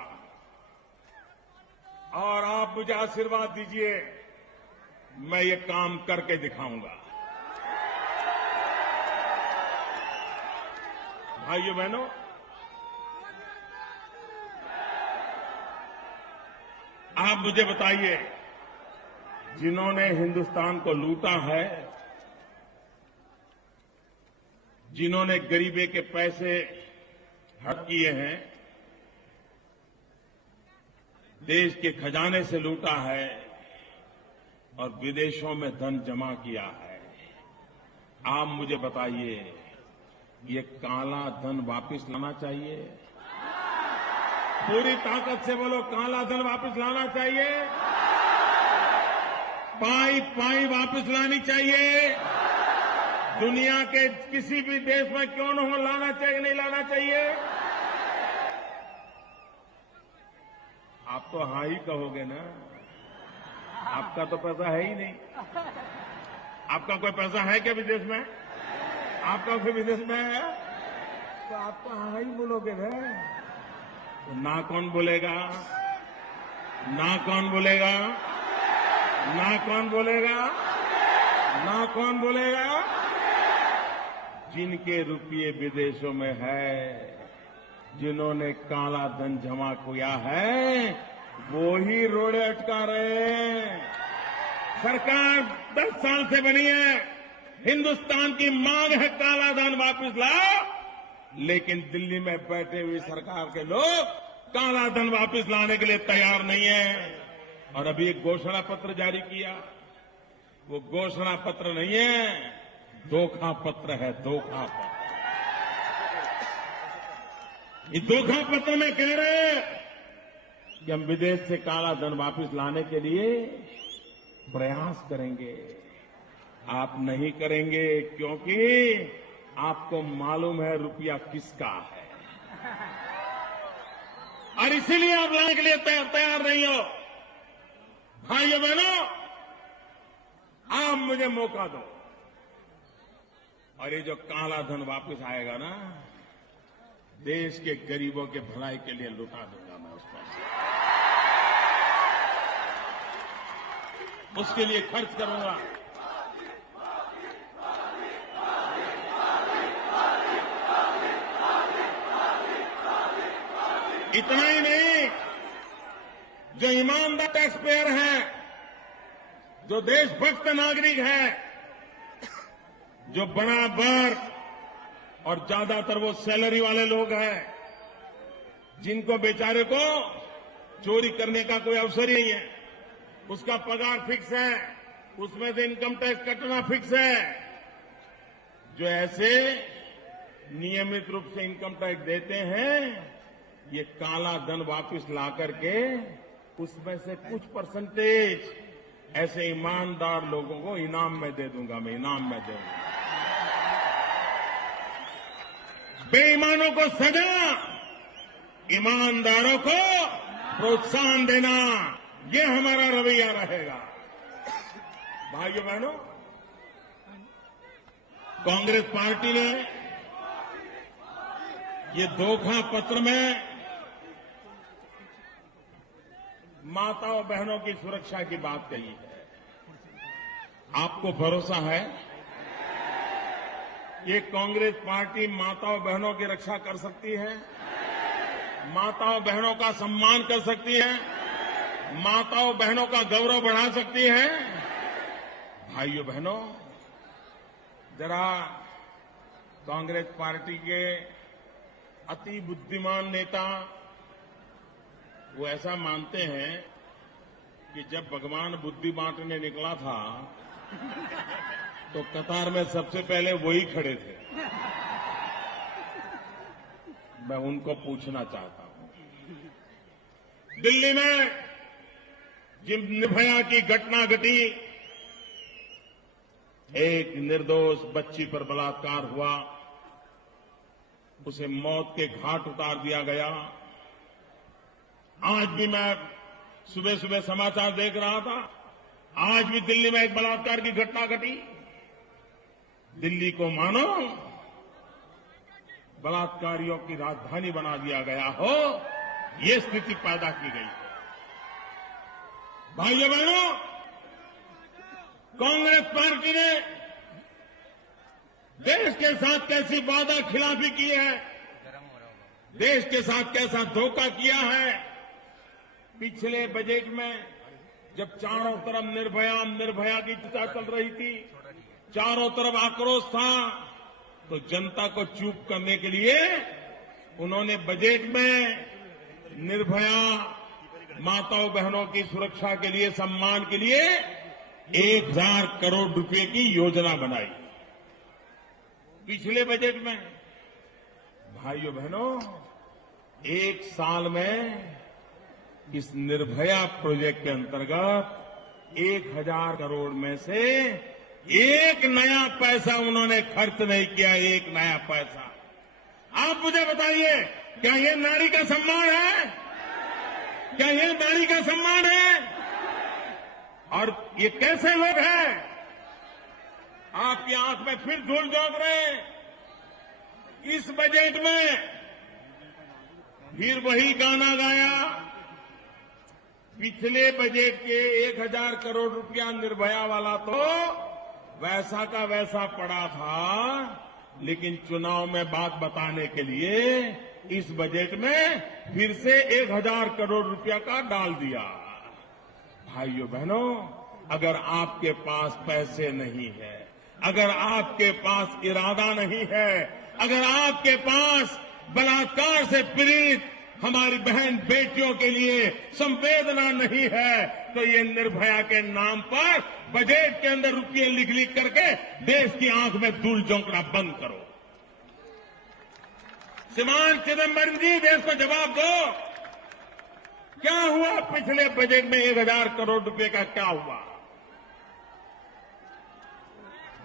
और आप मुझे आशीर्वाद दीजिए, मैं ये काम करके दिखाऊंगा। भाइयों बहनों, आप मुझे बताइए, जिन्होंने हिंदुस्तान को लूटा है, जिन्होंने गरीबी के पैसे हड़प किए हैं, देश के खजाने से लूटा है और विदेशों में धन जमा किया है, आप मुझे बताइए, ये काला धन वापस लाना चाहिए? पूरी ताकत से बोलो, काला धन वापस लाना चाहिए? पाई पाई वापस लानी चाहिए? दुनिया के किसी भी देश में क्यों न हो, लाना चाहिए नहीं लाना चाहिए? आप तो हाँ ही कहोगे ना, आपका तो पैसा है ही नहीं। आपका कोई पैसा है क्या विदेश में? आपका कोई विदेश में है तो आप तो हाँ ही बोलोगे ना। तो ना कौन बोलेगा? ना कौन बोलेगा? ना कौन बोलेगा? ना कौन बोलेगा? जिनके रुपये विदेशों में है, जिन्होंने काला धन जमा किया है, वो ही रोड़े अटका रहे हैं। सरकार 10 साल से बनी है, हिंदुस्तान की मांग है काला धन वापस लाओ, लेकिन दिल्ली में बैठे हुए सरकार के लोग काला धन वापस लाने के लिए तैयार नहीं है। और अभी एक घोषणा पत्र जारी किया, वो घोषणा पत्र नहीं है, धोखा पत्र है, धोखा पत्र। इस धोखा पत्र में कह रहे हैं कि हम विदेश से काला धन वापस लाने के लिए प्रयास करेंगे। आप नहीं करेंगे क्योंकि आपको मालूम है रुपया किसका है, और इसीलिए आप लाने के लिए तैयार नहीं हो। भाइयों बहनों, आप मुझे मौका दो, और ये जो काला धन वापस आएगा ना, देश के गरीबों के भलाई के लिए लुटा दूंगा मैं उस पैसे, उसके लिए खर्च करूंगा। इतना ही नहीं, जो ईमानदार टैक्स पेयर हैं, जो देशभक्त नागरिक हैं, जो बराबर और ज्यादातर वो सैलरी वाले लोग हैं, जिनको बेचारे को चोरी करने का कोई अवसर ही नहीं है, उसका पगार फिक्स है, उसमें से इनकम टैक्स कटना फिक्स है, जो ऐसे नियमित रूप से इनकम टैक्स देते हैं, ये काला धन वापस ला करके उसमें से कुछ परसेंटेज ऐसे ईमानदार लोगों को इनाम में दे दूंगा, मैं इनाम में दे दूंगा। बेईमानों को सजा, ईमानदारों को प्रोत्साहन देना, ये हमारा रवैया रहेगा। भाइयों बहनों, कांग्रेस पार्टी ने ये धोखा पत्र में माताओं बहनों की सुरक्षा की बात कही है। आपको भरोसा है ये कांग्रेस पार्टी माताओं बहनों की रक्षा कर सकती है, माताओं बहनों का सम्मान कर सकती है, माताओं बहनों का गौरव बढ़ा सकती है? भाइयों बहनों, जरा कांग्रेस पार्टी के अति बुद्धिमान नेता वो ऐसा मानते हैं कि जब भगवान बुद्धि बांटने निकला था तो कतार में सबसे पहले वही खड़े थे। मैं उनको पूछना चाहता हूं, दिल्ली में जिन निर्भया की घटना घटी, एक निर्दोष बच्ची पर बलात्कार हुआ, उसे मौत के घाट उतार दिया गया। आज भी मैं सुबह सुबह समाचार देख रहा था, आज भी दिल्ली में एक बलात्कार की घटना घटी। दिल्ली को मानो बलात्कारियों की राजधानी बना दिया गया हो, ये स्थिति पैदा की गई है। भाइयों बहनों, कांग्रेस पार्टी ने देश के साथ कैसी वादा खिलाफी की है, देश के साथ कैसा धोखा किया है। पिछले बजट में जब चारों तरफ निर्भया की चर्चा चल रही थी, चारों तरफ आक्रोश था, तो जनता को चुप करने के लिए उन्होंने बजट में निर्भया माताओं बहनों की सुरक्षा के लिए, सम्मान के लिए 1000 करोड़ रुपए की योजना बनाई। पिछले बजट में भाइयों बहनों, एक साल में इस निर्भया प्रोजेक्ट के अंतर्गत 1000 करोड़ में से एक नया पैसा उन्होंने खर्च नहीं किया, एक नया पैसा। आप मुझे बताइए, क्या ये नारी का सम्मान है? क्या ये नारी का सम्मान है? और ये कैसे लोग हैं? आपकी आंख में फिर धूल झोंक रहे हैं। इस बजट में फिर वही गाना गाया, पिछले बजट के 1000 करोड़ रुपया निर्भया वाला तो वैसा का वैसा पड़ा था, लेकिन चुनाव में बात बताने के लिए इस बजट में फिर से 1000 करोड़ रुपया का डाल दिया। भाइयों बहनों, अगर आपके पास पैसे नहीं है, अगर आपके पास इरादा नहीं है, अगर आपके पास बलात्कार से पीड़ित हमारी बहन बेटियों के लिए संवेदना नहीं है, तो ये निर्भया के नाम पर बजट के अंदर रुपये लिख लिख करके देश की आंख में धूल झोंकना बंद करो। श्रीमान चिदंबरम जी, देश को जवाब दो, क्या हुआ पिछले बजट में 1000 करोड़ रुपए का क्या हुआ?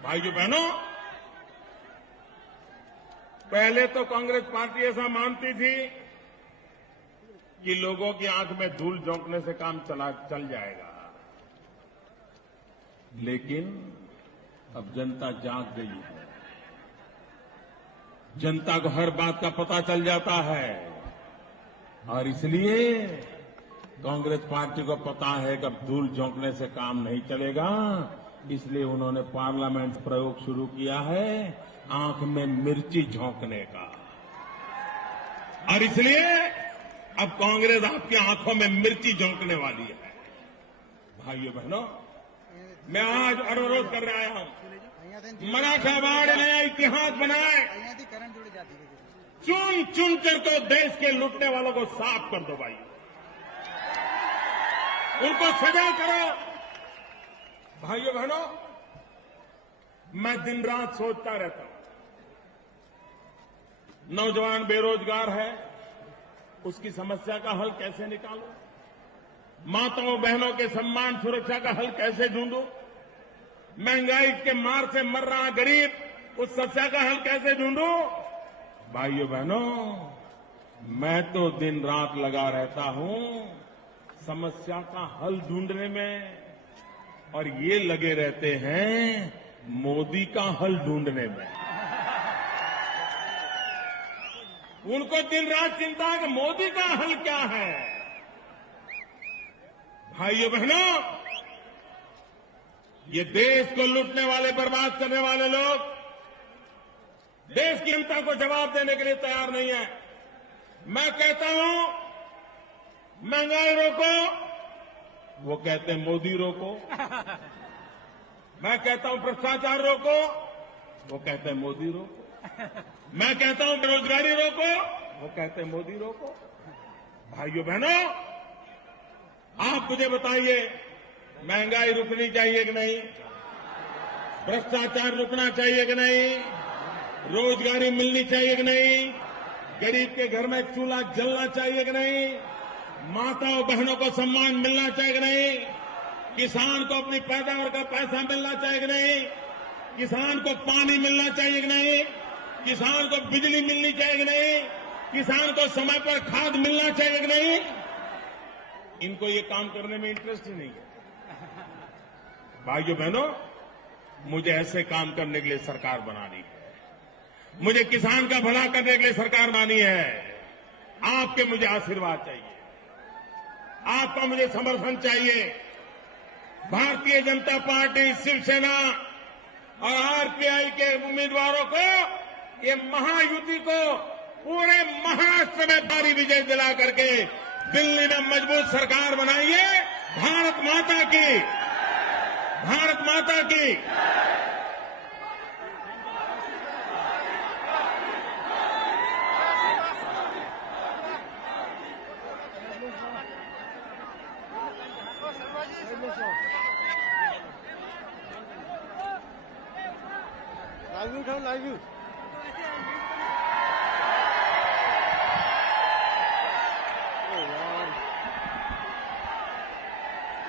भाइयों बहनों, पहले तो कांग्रेस पार्टी ऐसा मानती थी कि लोगों की आंख में धूल झोंकने से काम चल जाएगा, लेकिन अब जनता जाग गई है। जनता को हर बात का पता चल जाता है, और इसलिए कांग्रेस पार्टी को पता है कि अब धूल झोंकने से काम नहीं चलेगा, इसलिए उन्होंने पार्लियामेंट प्रयोग शुरू किया है आंख में मिर्ची झोंकने का। और इसलिए अब कांग्रेस आपकी आंखों में मिर्ची झोंकने वाली है। भाइयों बहनों, मैं आज अनुरोध करने आया हूं, मराठावाड़ नया इतिहास बनाए, चुन चुन कर तो देश के लूटने वालों को साफ कर दो भाई, उनको सजा करो। भाइयों बहनों, मैं दिन रात सोचता रहता हूं, नौजवान बेरोजगार है, उसकी समस्या का हल कैसे निकालूं? माताओं बहनों के सम्मान सुरक्षा का हल कैसे ढूंढूं? महंगाई के मार से मर रहा गरीब, उस समस्या का हल कैसे ढूंढूं? भाइयों बहनों, मैं तो दिन रात लगा रहता हूं समस्या का हल ढूंढने में, और ये लगे रहते हैं मोदी का हल ढूंढने में। उनको दिन रात चिंता है कि मोदी का हल क्या है। भाइयों बहनों, ये देश को लूटने वाले, बर्बाद करने वाले लोग देश की जनता को जवाब देने के लिए तैयार नहीं है। मैं कहता हूं महंगाई रोको, वो कहते हैं मोदी रोको। मैं कहता हूं भ्रष्टाचार रोको, वो कहते हैं मोदी रोको। मैं कहता हूं बेरोजगारी रोको, वो कहते हैं मोदी रोको। भाइयों बहनों, आप मुझे बताइए, महंगाई रुकनी चाहिए कि नहीं? भ्रष्टाचार रुकना चाहिए कि नहीं? रोजगारी मिलनी चाहिए कि नहीं? गरीब के घर में चूल्हा जलना चाहिए कि नहीं, माताओं बहनों को सम्मान मिलना चाहिए कि नहीं, किसान को अपनी पैदावार का पैसा मिलना चाहिए कि नहीं, किसान को पानी मिलना चाहिए कि नहीं, किसान को बिजली मिलनी चाहिए कि नहीं, किसान को समय पर खाद मिलना चाहिए कि नहीं। इनको ये काम करने में इंटरेस्ट ही नहीं है। भाइयों बहनों, मुझे ऐसे काम करने के लिए सरकार बनानी है, मुझे किसान का भला करने के लिए सरकार बनानी है। आपके मुझे आशीर्वाद चाहिए, आपका मुझे समर्थन चाहिए। भारतीय जनता पार्टी, शिवसेना और आरपीआई के उम्मीदवारों को, ये महायुति को पूरे महाराष्ट्र में भारी विजय दिला करके दिल्ली में मजबूत सरकार बनाइए। भारत माता की, भारत माता की।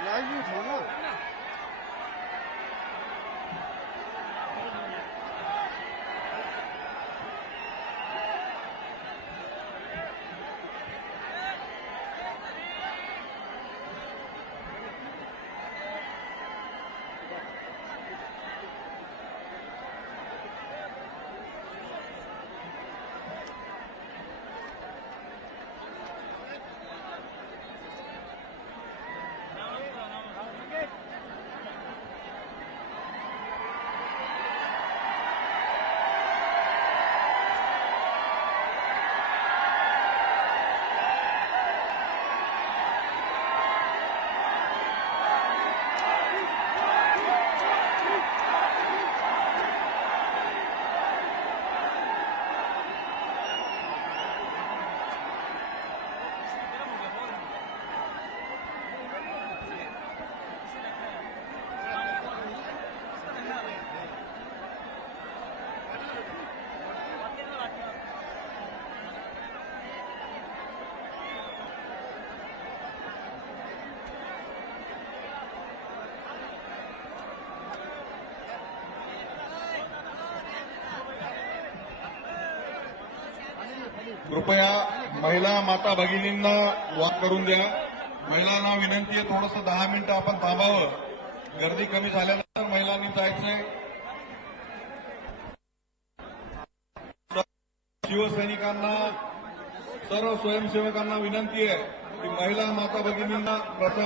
लाईव्ह ठेव ना. कृपया महिला माता भगिनींना वॉक करून द्या. महिलांना विनंती आहे, थोडंसं 10 मिनिटं आपण थांबावं. गर्दी कमी झाल्यानंतर महिलांनी जायचंय. शिवसैनिकांना, सर्व स्वयंसेवकांना विनंती आहे की महिला माता भगिनींना प्रथम